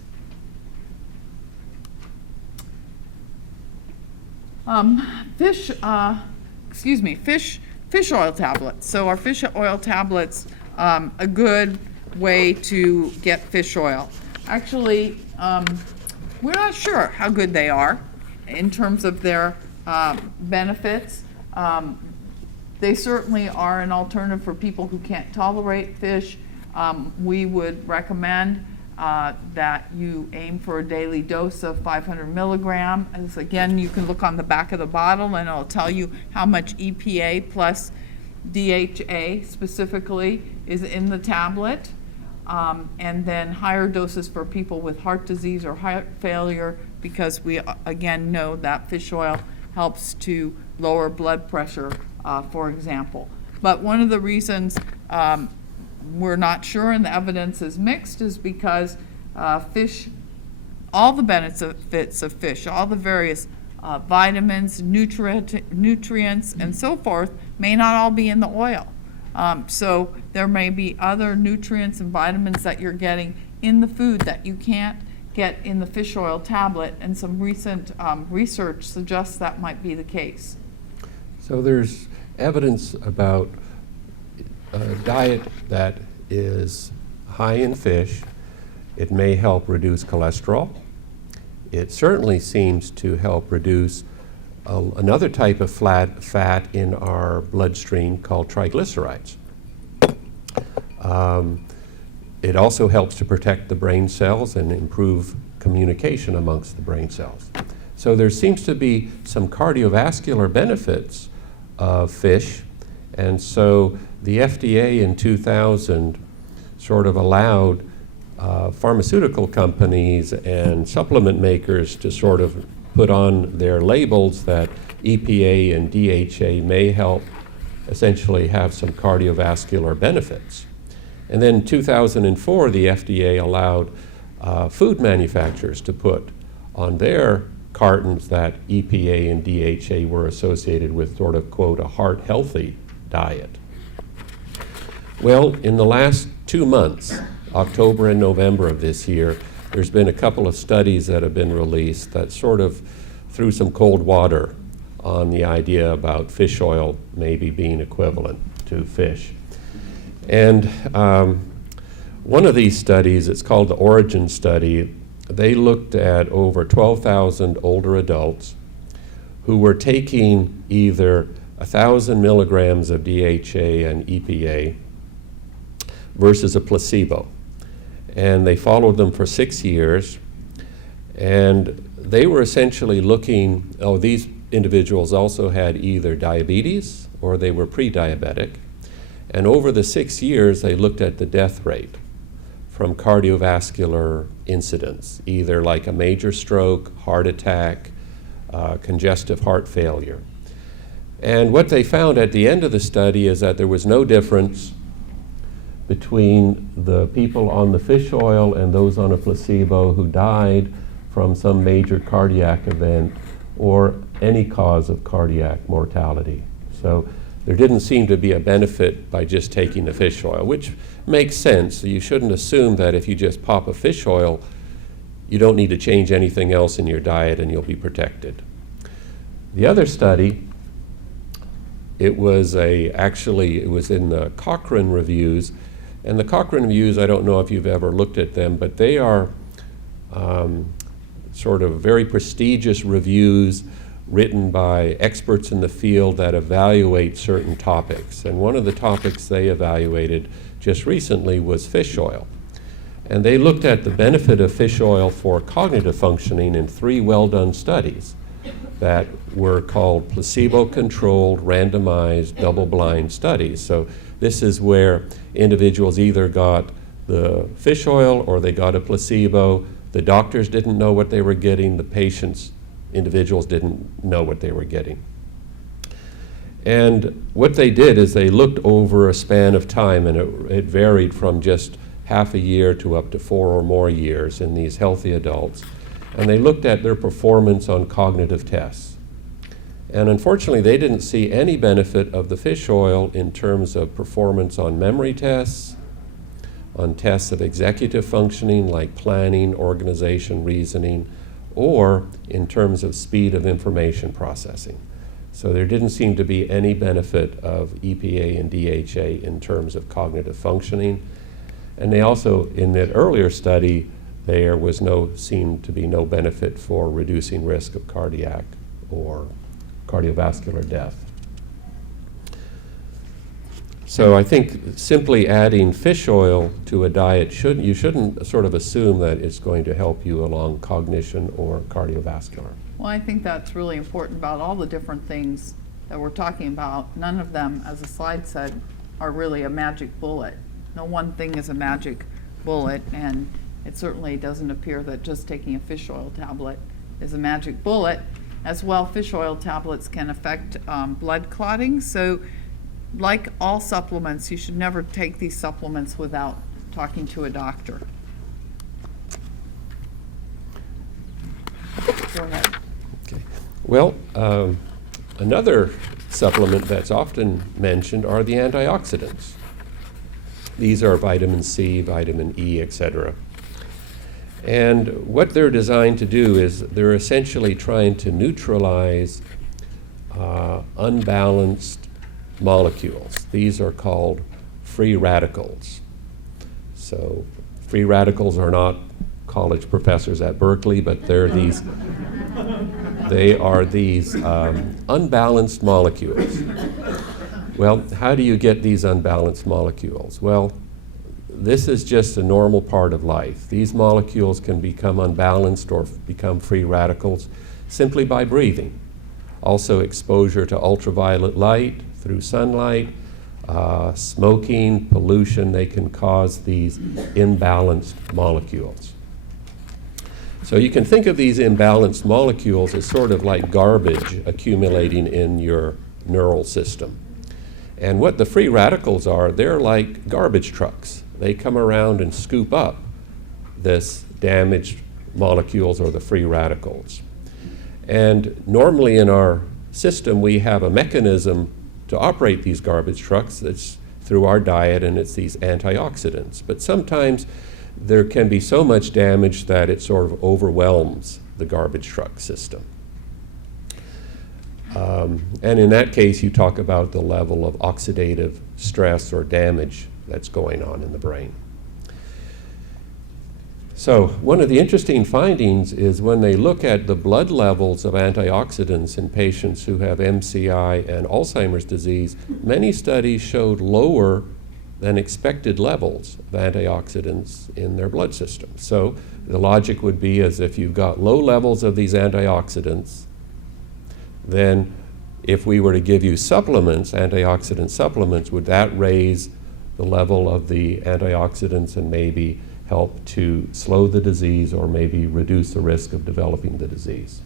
Fish oil tablets. So are fish oil tablets a good way to get fish oil? Actually, we're not sure how good they are in terms of their benefits. They certainly are an alternative for people who can't tolerate fish. We would recommend that you aim for a daily dose of 500 milligram. As again, you can look on the back of the bottle and it'll tell you how much EPA plus DHA specifically is in the tablet. And then higher doses for people with heart disease or heart failure, because we again know that fish oil helps to lower blood pressure, for example. But one of the reasons we're not sure and the evidence is mixed is because fish, all the benefits of fish, all the various vitamins, nutrients, and so forth may not all be in the oil. So there may be other nutrients and vitamins that you're getting in the food that you can't get in the fish oil tablet, and some recent research suggests that might be the case. So there's evidence about a diet that is high in fish. It may help reduce cholesterol. It certainly seems to help reduce another type of fat in our bloodstream called triglycerides. It also helps to protect the brain cells and improve communication amongst the brain cells. So there seems to be some cardiovascular benefits of fish, and so the FDA in 2000 sort of allowed pharmaceutical companies and supplement makers to sort of put on their labels that EPA and DHA may help essentially have some cardiovascular benefits. And then in 2004, the FDA allowed food manufacturers to put on their cartons that EPA and DHA were associated with sort of, quote, a heart-healthy diet. Well, in the last 2 months, October and November of this year, there's been a couple of studies that have been released that sort of threw some cold water on the idea about fish oil maybe being equivalent to fish. And one of these studies, it's called the Origin Study, they looked at over 12,000 older adults who were taking either 1,000 milligrams of DHA and EPA versus a placebo. And they followed them for 6 years, and they were essentially looking, these individuals also had either diabetes or they were pre-diabetic. And over the 6 years, they looked at the death rate from cardiovascular incidents, either like a major stroke, heart attack, congestive heart failure. And what they found at the end of the study is that there was no difference between the people on the fish oil and those on a placebo who died from some major cardiac event or any cause of cardiac mortality. So there didn't seem to be a benefit by just taking the fish oil, which makes sense. You shouldn't assume that if you just pop a fish oil, you don't need to change anything else in your diet and you'll be protected. The other study, it was in the Cochrane reviews, and the Cochrane reviews, I don't know if you've ever looked at them, but they are sort of very prestigious reviews written by experts in the field that evaluate certain topics. And one of the topics they evaluated just recently was fish oil. And they looked at the benefit of fish oil for cognitive functioning in 3 well-done studies that were called placebo-controlled, randomized, double-blind studies. So this is where individuals either got the fish oil or they got a placebo. The doctors didn't know what they were getting. The individuals didn't know what they were getting. And what they did is they looked over a span of time, and it varied from just half a year to up to 4 or more years in these healthy adults. And they looked at their performance on cognitive tests. And unfortunately, they didn't see any benefit of the fish oil in terms of performance on memory tests, on tests of executive functioning like planning, organization, reasoning, or in terms of speed of information processing. So there didn't seem to be any benefit of EPA and DHA in terms of cognitive functioning. And they also, in that earlier study, there was seemed to be no benefit for reducing risk of cardiac or cardiovascular death. So I think simply adding fish oil to a diet, you shouldn't sort of assume that it's going to help you along cognition or cardiovascular. Well, I think that's really important about all the different things that we're talking about. None of them, as the slide said, are really a magic bullet. No one thing is a magic bullet, and it certainly doesn't appear that just taking a fish oil tablet is a magic bullet. As well, fish oil tablets can affect blood clotting. So like all supplements, you should never take these supplements without talking to a doctor. Go ahead. Okay. Well, another supplement that's often mentioned are the antioxidants. These are vitamin C, vitamin E, etc. And what they're designed to do is they're essentially trying to neutralize unbalanced molecules. These are called free radicals. So free radicals are not college professors at Berkeley, but they are these unbalanced molecules. Well, how do you get these unbalanced molecules? Well, this is just a normal part of life. These molecules can become unbalanced or become free radicals simply by breathing. Also, exposure to ultraviolet light through sunlight, smoking, pollution, they can cause these imbalanced molecules. So you can think of these imbalanced molecules as sort of like garbage accumulating in your neural system. And what the free radicals are, they're like garbage trucks. They come around and scoop up this damaged molecules or the free radicals. And normally in our system, we have a mechanism to operate these garbage trucks. That's through our diet, and it's these antioxidants. But sometimes there can be so much damage that it sort of overwhelms the garbage truck system. And in that case, you talk about the level of oxidative stress or damage that's going on in the brain. So one of the interesting findings is when they look at the blood levels of antioxidants in patients who have MCI and Alzheimer's disease, many studies showed lower than expected levels of antioxidants in their blood system. So the logic would be as if you've got low levels of these antioxidants, then if we were to give you supplements, antioxidant supplements, would that raise the level of the antioxidants and maybe help to slow the disease or maybe reduce the risk of developing the disease?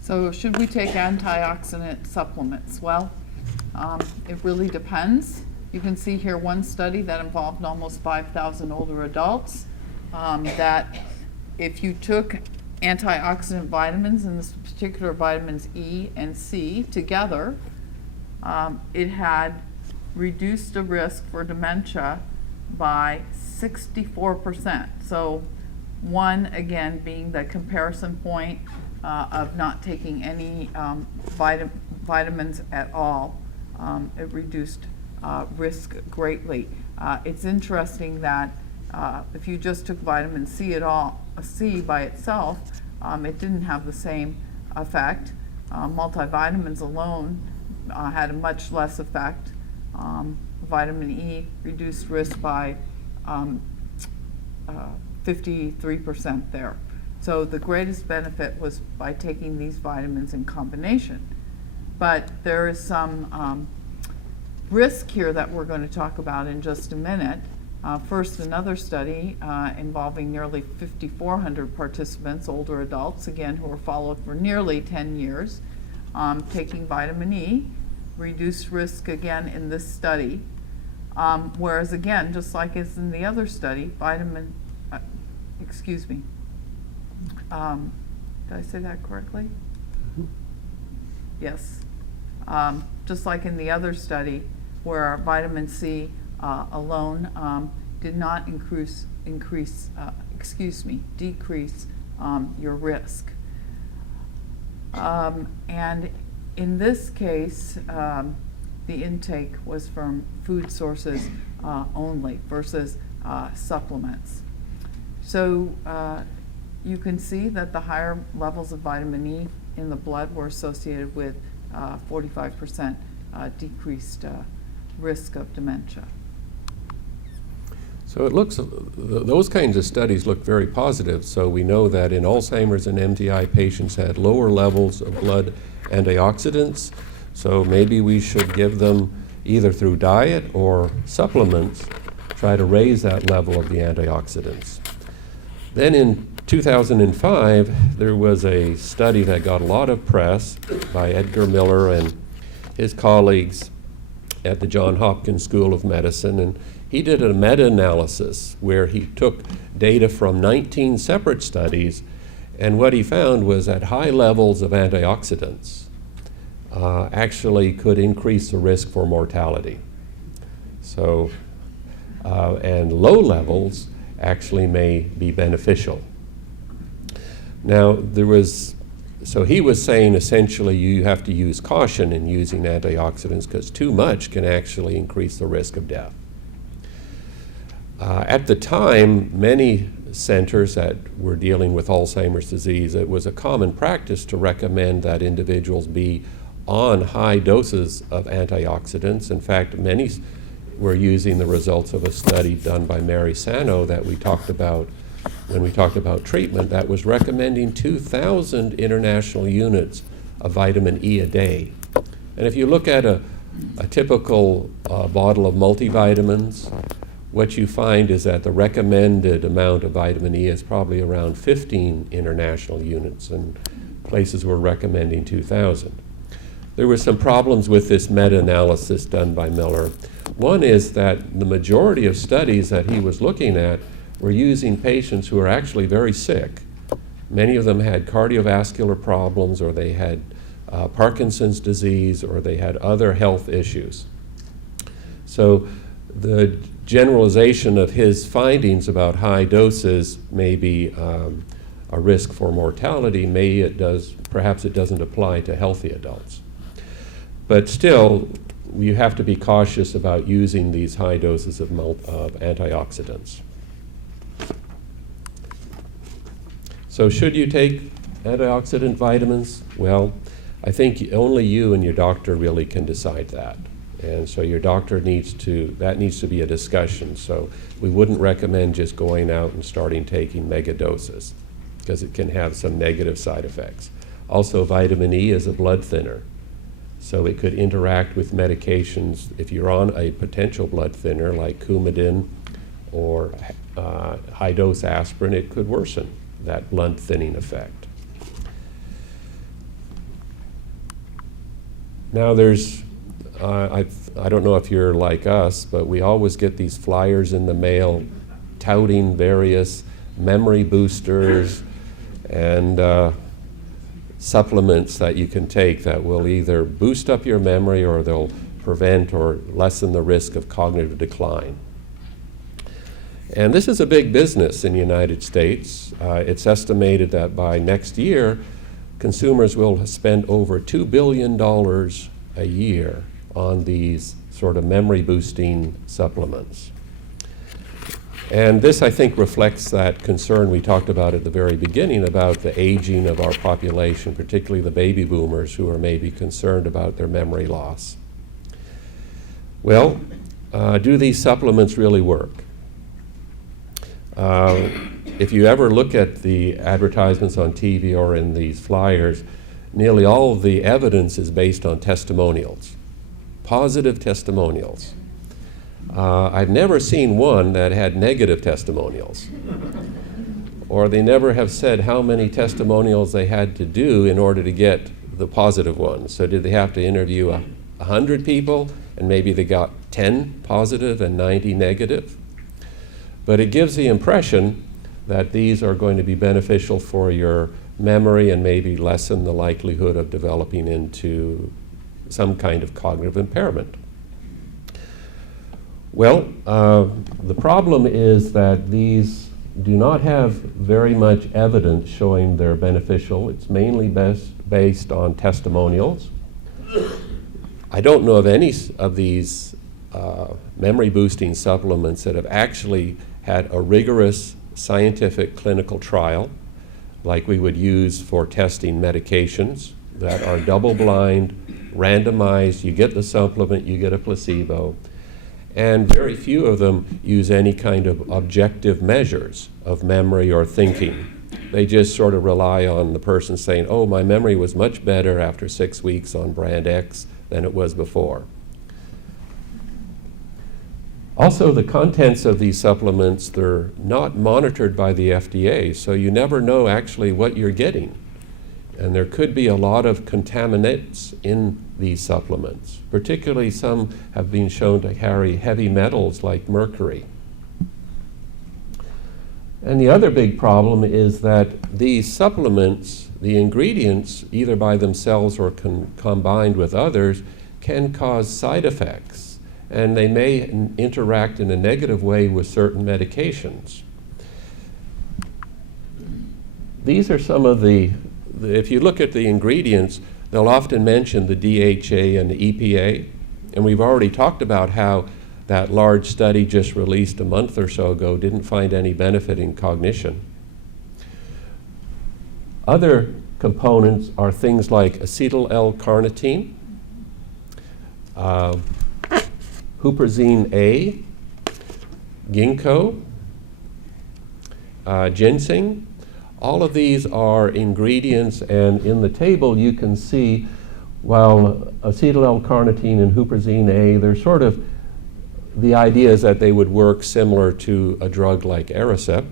So should we take antioxidant supplements? Well, it really depends. You can see here one study that involved almost 5,000 older adults, that if you took antioxidant vitamins, and this particular vitamins E and C together, it had reduced the risk for dementia by 64%. So one, again, being the comparison point of not taking any vitamins at all, it reduced risk greatly. It's interesting that if you just took vitamin C by itself, it didn't have the same effect. Multivitamins alone had a much less effect. Vitamin E reduced risk by 53% there. So the greatest benefit was by taking these vitamins in combination. But there is some risk here that we're going to talk about in just a minute. First, another study involving nearly 5,400 participants, older adults, again, who were followed for nearly 10 years, taking vitamin E, reduced risk again in this study. Whereas again, just like as in the other study, did I say that correctly? Yes. Just like in the other study, where vitamin C alone did not decrease your risk. And in this case, the intake was from food sources only versus supplements. So you can see that the higher levels of vitamin E in the blood were associated with 45% decreased risk of dementia. So it looks, those kinds of studies look very positive. So we know that in Alzheimer's and MDI, patients had lower levels of blood antioxidants. So maybe we should give them either through diet or supplements, try to raise that level of the antioxidants. Then in 2005, there was a study that got a lot of press by Edgar Miller and his colleagues at the Johns Hopkins School of Medicine, and he did a meta-analysis where he took data from 19 separate studies, and what he found was that high levels of antioxidants actually could increase the risk for mortality. So, and low levels actually may be beneficial. Now, so he was saying essentially you have to use caution in using antioxidants because too much can actually increase the risk of death. At the time, many centers that were dealing with Alzheimer's disease, it was a common practice to recommend that individuals be on high doses of antioxidants. In fact, many were using the results of a study done by Mary Sano that we talked about when we talked about treatment that was recommending 2,000 international units of vitamin E a day. And if you look at a typical bottle of multivitamins, what you find is that the recommended amount of vitamin E is probably around 15 international units, and places were recommending 2,000. There were some problems with this meta-analysis done by Miller. One is that the majority of studies that he was looking at were using patients who are actually very sick. Many of them had cardiovascular problems, or they had Parkinson's disease, or they had other health issues. So the generalization of his findings about high doses may be a risk for mortality. Perhaps it doesn't apply to healthy adults. But still, you have to be cautious about using these high doses of antioxidants. So should you take antioxidant vitamins? Well, I think only you and your doctor really can decide that. And so your doctor that needs to be a discussion. So we wouldn't recommend just going out and starting taking mega doses, because it can have some negative side effects. Also, vitamin E is a blood thinner. So it could interact with medications. If you're on a potential blood thinner like Coumadin or high-dose aspirin, it could worsen that blood thinning effect. Now I don't know if you're like us, but we always get these flyers in the mail touting various memory boosters and supplements that you can take that will either boost up your memory or they'll prevent or lessen the risk of cognitive decline. And this is a big business in the United States. It's estimated that by next year, consumers will spend over $2 billion a year on these sort of memory-boosting supplements. And this, I think, reflects that concern we talked about at the very beginning about the aging of our population, particularly the baby boomers who are maybe concerned about their memory loss. Well, do these supplements really work? If you ever look at the advertisements on TV or in these flyers, nearly all of the evidence is based on testimonials, positive testimonials. I've never seen one that had negative testimonials. Or they never have said how many testimonials they had to do in order to get the positive ones. So did they have to interview 100 people and maybe they got 10 positive and 90 negative? But it gives the impression that these are going to be beneficial for your memory and maybe lessen the likelihood of developing into some kind of cognitive impairment. Well, the problem is that these do not have very much evidence showing they're beneficial. It's mainly based on testimonials. I don't know of any of these memory-boosting supplements that have actually had a rigorous scientific clinical trial like we would use for testing medications that are double-blind, randomized. You get the supplement, you get a placebo. And very few of them use any kind of objective measures of memory or thinking. They just sort of rely on the person saying, oh, my memory was much better after 6 weeks on brand X than it was before. Also, the contents of these supplements, they're not monitored by the FDA, so you never know actually what you're getting. And there could be a lot of contaminants in these supplements. Particularly some have been shown to carry heavy metals like mercury. And the other big problem is that these supplements, the ingredients, either by themselves or combined with others, can cause side effects. And they may interact in a negative way with certain medications. These are some of if you look at the ingredients, they'll often mention the DHA and the EPA. And we've already talked about how that large study just released a month or so ago didn't find any benefit in cognition. Other components are things like acetyl L-carnitine, huperzine A, ginkgo, ginseng. All of these are ingredients, and in the table you can see, while acetyl L-carnitine and huperzine A, they're sort of, the idea is that they would work similar to a drug like Aricept.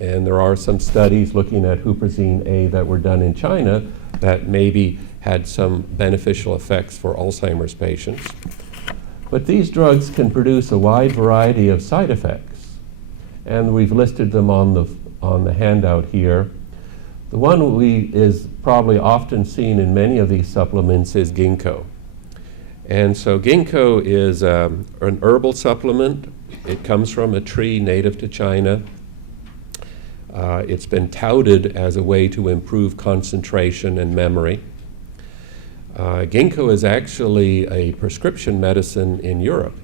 And there are some studies looking at huperzine A that were done in China that maybe had some beneficial effects for Alzheimer's patients. But these drugs can produce a wide variety of side effects. And we've listed them on the handout here. The one is probably often seen in many of these supplements is ginkgo. And so ginkgo is an herbal supplement. It comes from a tree native to China. It's been touted as a way to improve concentration and memory. Ginkgo is actually a prescription medicine in Europe.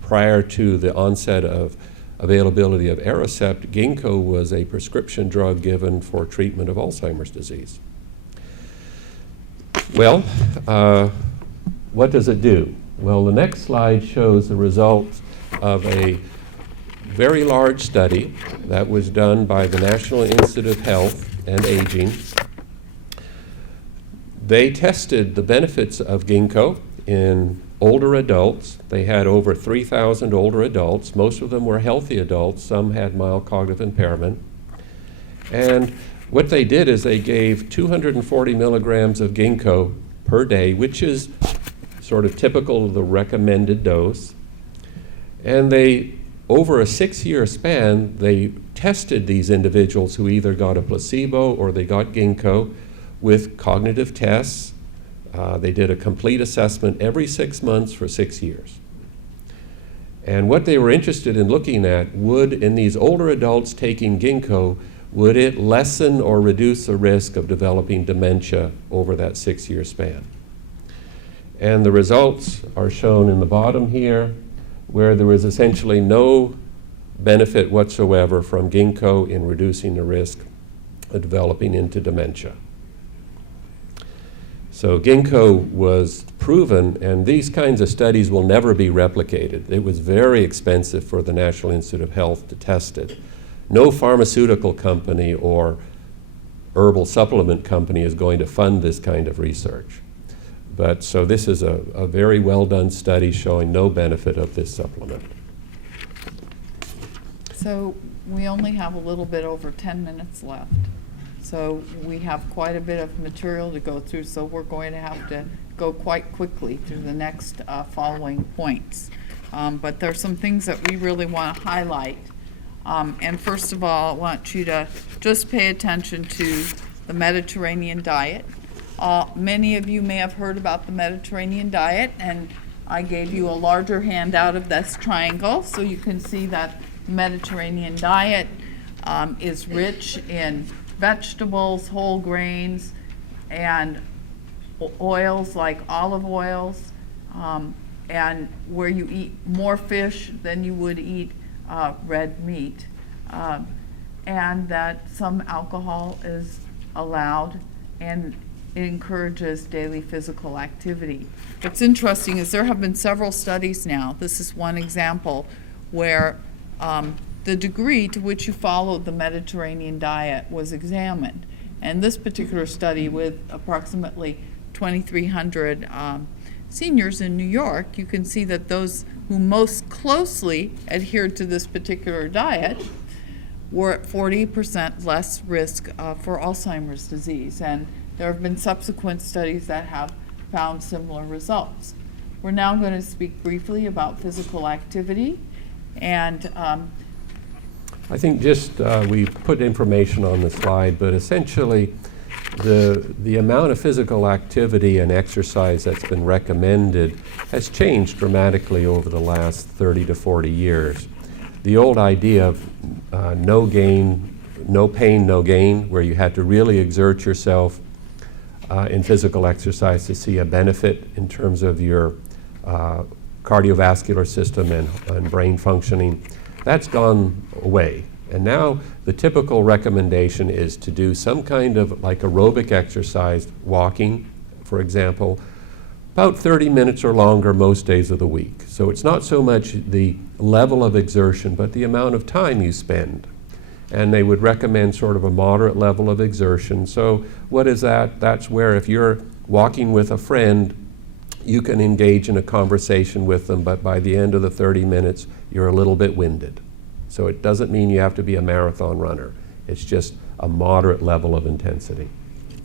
Prior to the onset of availability of Aricept, ginkgo was a prescription drug given for treatment of Alzheimer's disease. Well, what does it do? Well, the next slide shows the results of a very large study that was done by the National Institute of Health and Aging. They tested the benefits of ginkgo in older adults. They had over 3,000 older adults. Most of them were healthy adults. Some had mild cognitive impairment. And what they did is they gave 240 milligrams of ginkgo per day, which is sort of typical of the recommended dose. And they, over a 6-year span, they tested these individuals who either got a placebo or they got ginkgo with cognitive tests. They did a complete assessment every 6 months for 6 years. And what they were interested in looking at, would, in these older adults taking ginkgo, would it lessen or reduce the risk of developing dementia over that 6-year span? And the results are shown in the bottom here, where there was essentially no benefit whatsoever from ginkgo in reducing the risk of developing into dementia. So ginkgo was proven, and these kinds of studies will never be replicated. It was very expensive for the National Institute of Health to test it. No pharmaceutical company or herbal supplement company is going to fund this kind of research. But so this is a very well done study showing no benefit of this supplement. So we only have a little bit over 10 minutes left. So we have quite a bit of material to go through, so we're going to have to go quite quickly through the next following points. But there's some things that we really want to highlight. And first of all, I want you to just pay attention to the Mediterranean diet. Many of you may have heard about the Mediterranean diet, and I gave you a larger handout of this triangle, so you can see that the Mediterranean diet is rich in vegetables, whole grains, and oils like olive oils, and where you eat more fish than you would eat red meat, and that some alcohol is allowed, and it encourages daily physical activity. What's interesting is there have been several studies now, this is one example, where the degree to which you followed the Mediterranean diet was examined. And this particular study, with approximately 2,300 seniors in New York, you can see that those who most closely adhered to this particular diet were at 40% less risk for Alzheimer's disease. And there have been subsequent studies that have found similar results. We're now going to speak briefly about physical activity. And I think just we put information on the slide, but essentially the amount of physical activity and exercise that's been recommended has changed dramatically over the last 30 to 40 years. The old idea of no gain, no pain, no gain, where you had to really exert yourself in physical exercise to see a benefit in terms of your cardiovascular system and brain functioning, that's gone away. And now the typical recommendation is to do some kind of like aerobic exercise, walking, for example, about 30 minutes or longer most days of the week. So it's not so much the level of exertion, but the amount of time you spend. And they would recommend sort of a moderate level of exertion. So what is that? That's where if you're walking with a friend, you can engage in a conversation with them, but by the end of the 30 minutes, you're a little bit winded. So it doesn't mean you have to be a marathon runner. It's just a moderate level of intensity.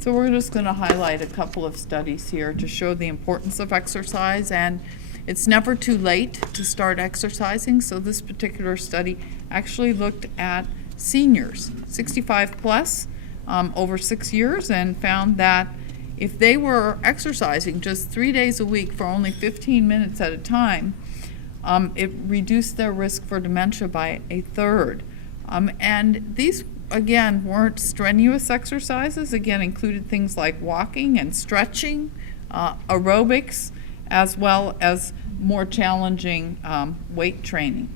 so we're just going to highlight a couple of studies here to show the importance of exercise, and it's never too late to start exercising. So this particular study actually looked at seniors, 65 plus, over 6 years, and found that if they were exercising just 3 days a week for only 15 minutes at a time, it reduced their risk for dementia by 1/3. And these, again, weren't strenuous exercises. Again, included things like walking and stretching, aerobics, as well as more challenging weight training.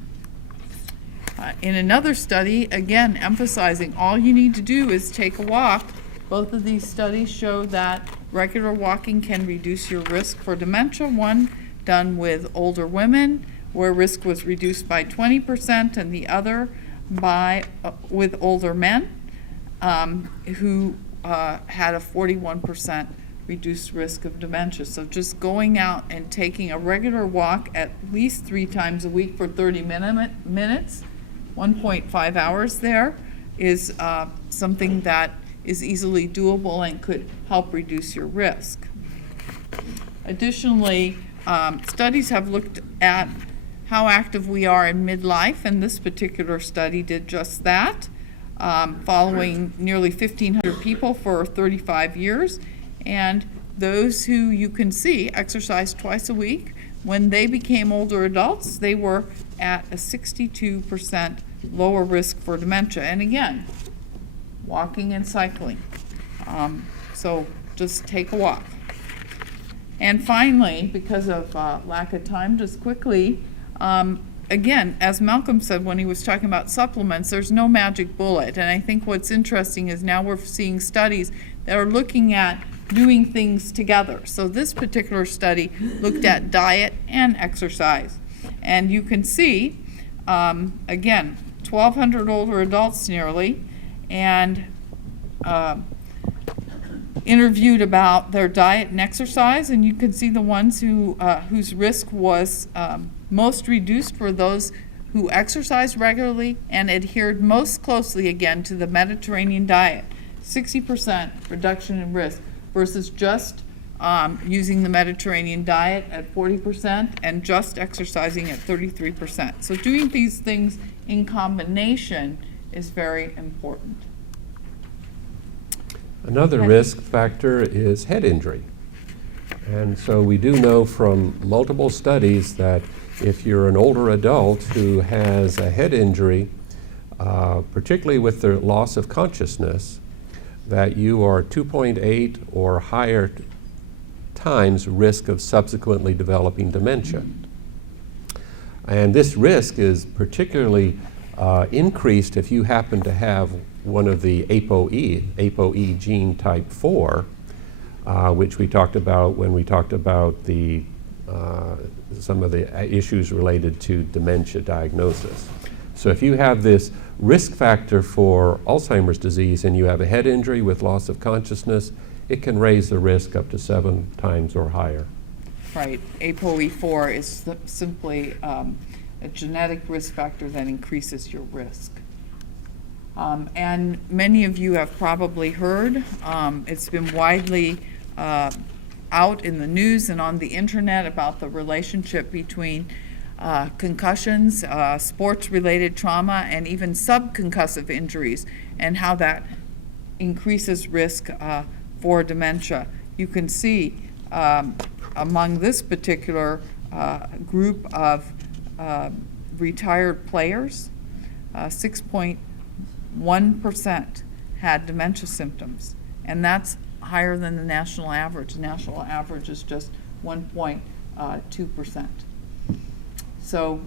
In another study, again, emphasizing all you need to do is take a walk. Both of these studies show that regular walking can reduce your risk for dementia. One done with older women, where risk was reduced by 20%, and the other with older men who had a 41% reduced risk of dementia. So just going out and taking a regular walk at least 3 times a week for 30 minutes, 1.5 hours there, is something that is easily doable and could help reduce your risk. Additionally, studies have looked at how active we are in midlife, and this particular study did just that, following nearly 1,500 people for 35 years. And those who you can see exercised twice a week, when they became older adults, they were at a 62% lower risk for dementia. And again, walking and cycling. So just take a walk. And finally, because of lack of time, just quickly, again, as Malcom said when he was talking about supplements, there's no magic bullet. And I think what's interesting is now we're seeing studies that are looking at doing things together. So this particular study looked at diet and exercise. And you can see, again, 1,200 older adults nearly, and interviewed about their diet and exercise, and you can see the ones whose risk was most reduced were those who exercised regularly and adhered most closely again to the Mediterranean diet, 60% reduction in risk, versus just using the Mediterranean diet at 40% and just exercising at 33%. So doing these things in combination is very important. Another risk factor is head injury. And so we do know from multiple studies that if you're an older adult who has a head injury, particularly with the loss of consciousness, that you are 2.8 or higher times risk of subsequently developing dementia. And this risk is particularly increased if you happen to have one of the ApoE gene type 4, which we talked about when we talked about some of the issues related to dementia diagnosis. So if you have this risk factor for Alzheimer's disease and you have a head injury with loss of consciousness, it can raise the risk up to 7 times or higher. Right. ApoE4 is simply a genetic risk factor that increases your risk. And many of you have probably heard, it's been widely out in the news and on the internet about the relationship between concussions, sports-related trauma, and even subconcussive injuries, and how that increases risk for dementia. You can see among this particular group of retired players, 6.1% had dementia symptoms, and that's higher than the national average. The national average is just 1.2%. So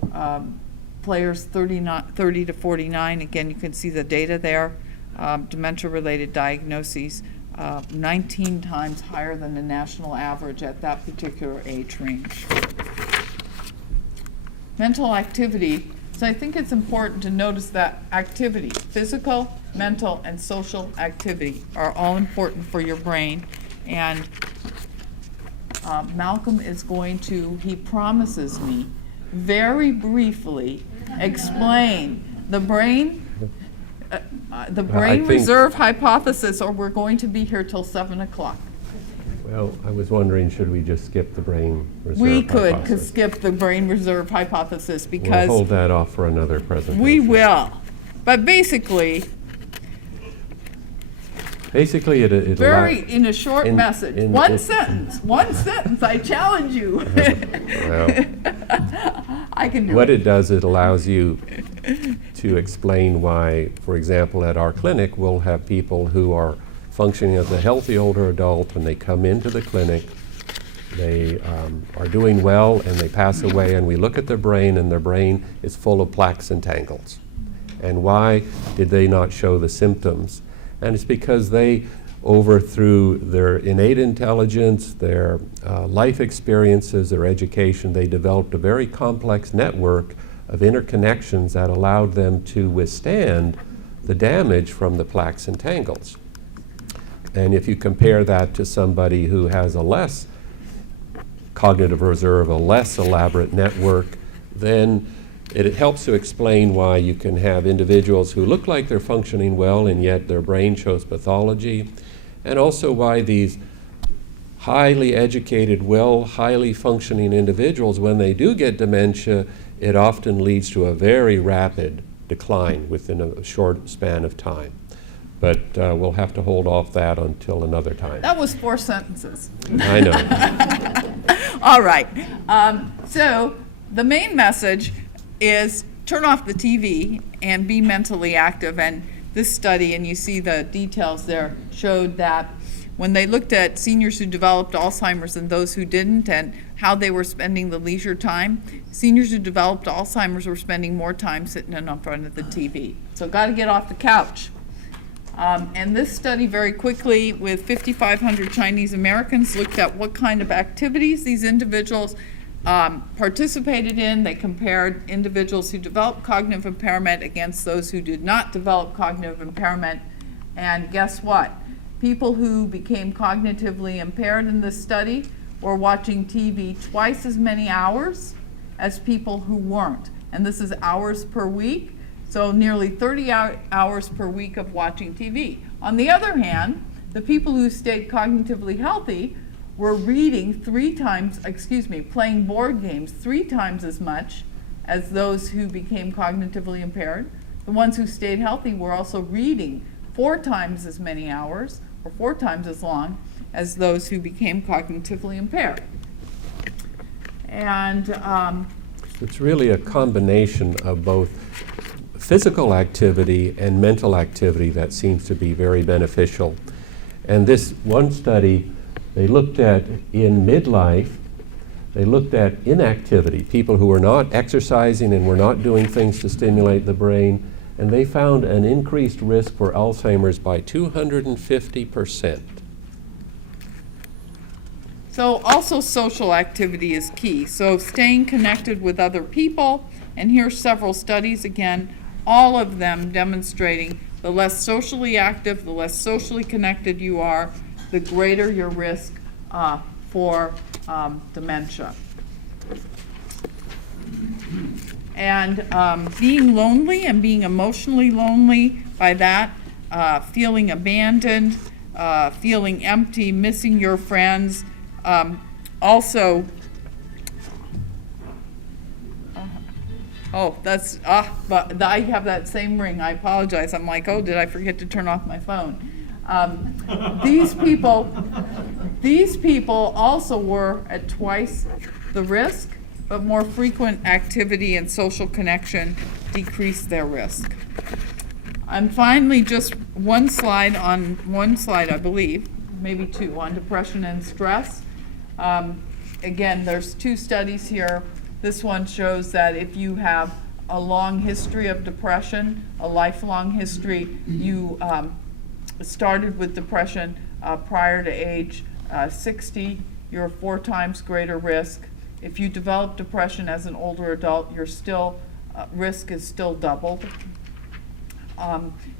players 30 to 49, again, you can see the data there, dementia-related diagnoses, 19 times higher than the national average at that particular age range. Mental activity. So I think it's important to notice that activity, physical, mental, and social activity are all important for your brain. And Malcom is going to, he promises me, very briefly explain the brain reserve hypothesis, or we're going to be here till 7 o'clock. Well, I was wondering, should we just skip the brain reserve We could hypothesis? skip the brain reserve hypothesis because We'll hold that off for another presentation. we will. But basically, it in a short message, one sentence, I challenge you. Well, I can do What it. it does, it allows you to explain why, for example, at our clinic, we'll have people who are functioning as a healthy older adult, and they come into the clinic, they are doing well, and they pass away, and we look at their brain, and their brain is full of plaques and tangles. And why did they not show the symptoms? And it's because they, through their innate intelligence, their life experiences, their education, they developed a very complex network of interconnections that allowed them to withstand the damage from the plaques and tangles. And if you compare that to somebody who has a less cognitive reserve, a less elaborate network, then it helps to explain why you can have individuals who look like they're functioning well and yet their brain shows pathology, and also why these highly educated, highly functioning individuals, when they do get dementia, it often leads to a very rapid decline within a short span of time. But we'll have to hold off that until another time. That was 4 sentences. I know. All right. So the main message is turn off the TV and be mentally active. And this study, and you see the details there, showed that when they looked at seniors who developed Alzheimer's and those who didn't, and how they were spending the leisure time, seniors who developed Alzheimer's were spending more time sitting in front of the TV. So got to get off the couch. And this study very quickly with 5,500 Chinese Americans looked at what kind of activities these individuals participated in. They compared individuals who developed cognitive impairment against those who did not develop cognitive impairment. And guess what? People who became cognitively impaired in this study were watching TV twice as many hours as people who weren't. And this is hours per week. So nearly 30 hours per week of watching TV. On the other hand, the people who stayed cognitively healthy were playing board games 3 times as much as those who became cognitively impaired. The ones who stayed healthy were also reading 4 times as many hours, or 4 times as long, as those who became cognitively impaired. And It's really a combination of both physical activity and mental activity that seems to be very beneficial. And this one study, they looked at in midlife, they looked at inactivity, people who were not exercising and were not doing things to stimulate the brain, and they found an increased risk for Alzheimer's by 250%. so also social activity is key. So staying connected with other people, and here's several studies again, all of them demonstrating the less socially active, the less socially connected you are, the greater your risk for dementia. And being lonely and being emotionally lonely, by that, feeling abandoned, feeling empty, missing your friends, also, oh, that's, but I have that same ring. I apologize. I'm like, oh, did I forget to turn off my phone? These people also were at twice the risk, but more frequent activity and social connection decreased their risk. And finally, just one slide, I believe, maybe 2, on depression and stress. Again, there's 2 studies here. This one shows that if you have a long history of depression, a lifelong history, you started with depression prior to age 60, you're 4 times greater risk. If you develop depression as an older adult, your risk is still doubled.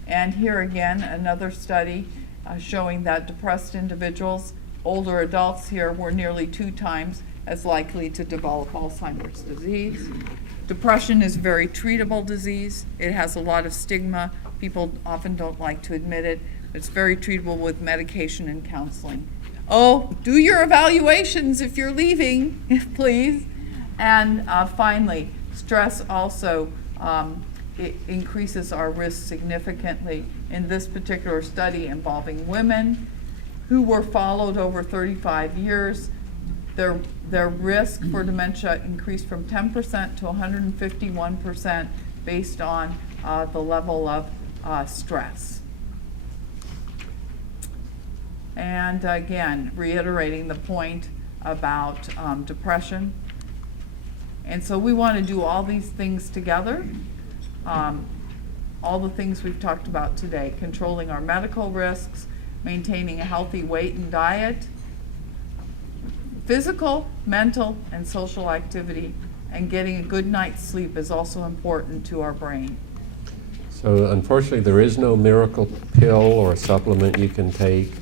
And here again, another study showing that depressed individuals, older adults here, were nearly 2 times as likely to develop Alzheimer's disease. Depression is a very treatable disease. It has a lot of stigma. People often don't like to admit it. It's very treatable with medication and counseling. Oh, do your evaluations if you're leaving, please. And finally, stress also it increases our risk significantly. In this particular study involving women who were followed over 35 years, their risk for dementia increased from 10% to 151% based on the level of stress. And again, reiterating the point about depression. And so we want to do all these things together. All the things we've talked about today, controlling our medical risks, maintaining a healthy weight and diet, physical, mental, and social activity, and getting a good night's sleep is also important to our brain. So unfortunately, there is no miracle pill or supplement you can take.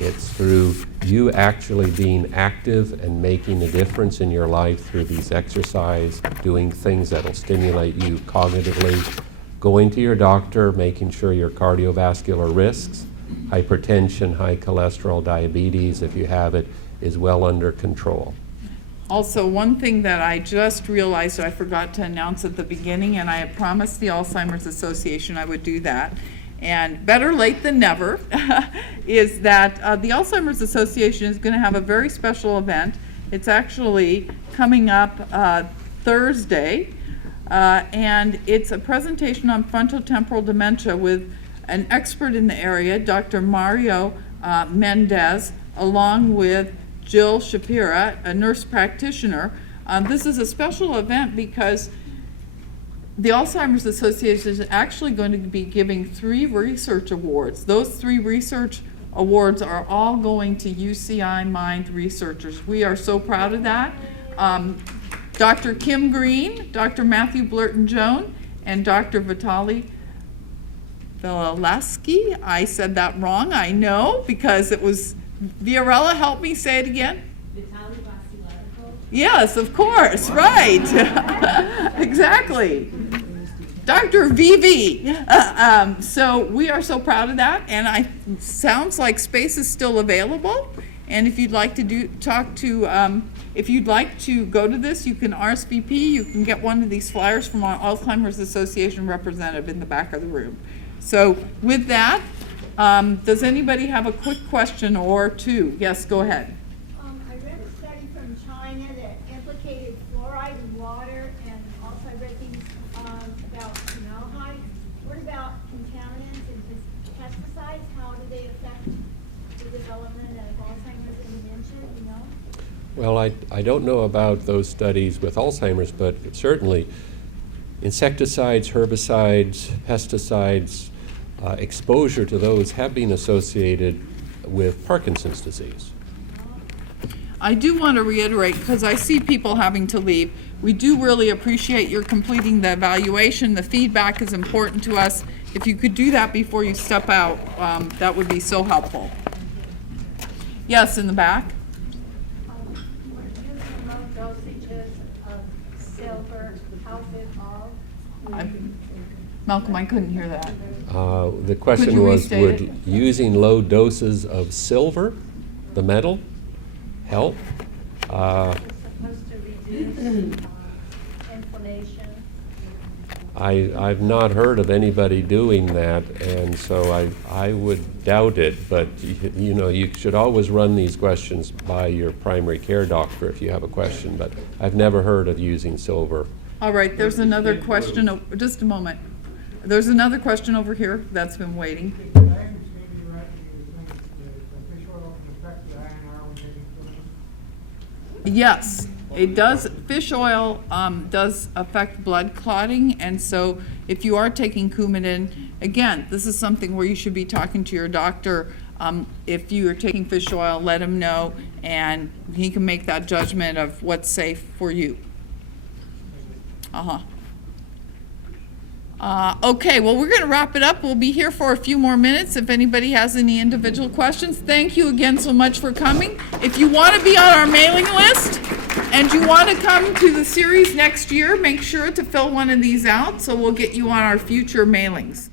It's through you actually being active and making a difference in your life through these exercise, doing things that'll stimulate you cognitively, going to your doctor, making sure your cardiovascular risks, hypertension, high cholesterol, diabetes, if you have it, is well under control. Also, one thing that I just realized I forgot to announce at the beginning, and I had promised the Alzheimer's Association I would do that, and better late than never, is that the Alzheimer's Association is going to have a very special event. It's actually coming up Thursday, and it's a presentation on frontotemporal dementia with an expert in the area, Dr. Mario Mendez, along with Jill Shapira, a nurse practitioner. This is a special event because the Alzheimer's Association is actually going to be giving 3 research awards. Those 3 research awards are all going to UCI Mind researchers. We are so proud of that. Dr. Kim Green, Dr. Matthew Blurton-Jones, and Dr. Vitaly Velileski. I said that wrong, I know, because it was Viorella, help me say it again. Vitaly Velileski. Yes, of course, right. Exactly. Dr. VV. So we are so proud of that, and sounds like space is still available. And if you'd like to if you'd like to go to this, you can RSVP. You can get one of these flyers from our Alzheimer's Association representative in the back of the room. So with that, does anybody have a quick question or two? Yes, go ahead. I read a study from China that implicated fluoride in water, and also I read things about formaldehyde. What about contaminants and pesticides? How do they affect the development of Alzheimer's and dementia, you know? Well, I don't know about those studies with Alzheimer's, but certainly insecticides, herbicides, pesticides, exposure to those have been associated with Parkinson's disease. I do want to reiterate, because I see people having to leave, we do really appreciate your completing the evaluation. The feedback is important to us. If you could do that before you step out, that would be so helpful. Yes, in the back. We're using low dosages of silver. How's it all? Malcolm, I couldn't hear that. The question you was, restate would it? using low doses of silver, the metal, help? Supposed to reduce inflammation. I've not heard of anybody doing that, and so I would doubt it, but you know, you should always run these questions by your primary care doctor if you have a question, but I've never heard of using silver. All right, there's another question. Just a moment. There's another question over here that's been waiting. The diamonds may be right, the fish oil can affect the INR when taking supplements. Yes, it does. Fish oil does affect blood clotting, and so if you are taking Coumadin, again, this is something where you should be talking to your doctor. If you are taking fish oil, let him know, and he can make that judgment of what's safe for you. Okay, well, we're going to wrap it up. We'll be here for a few more minutes if anybody has any individual questions. Thank you again so much for coming. If you want to be on our mailing list and you want to come to the series next year, make sure to fill one of these out so we'll get you on our future mailings.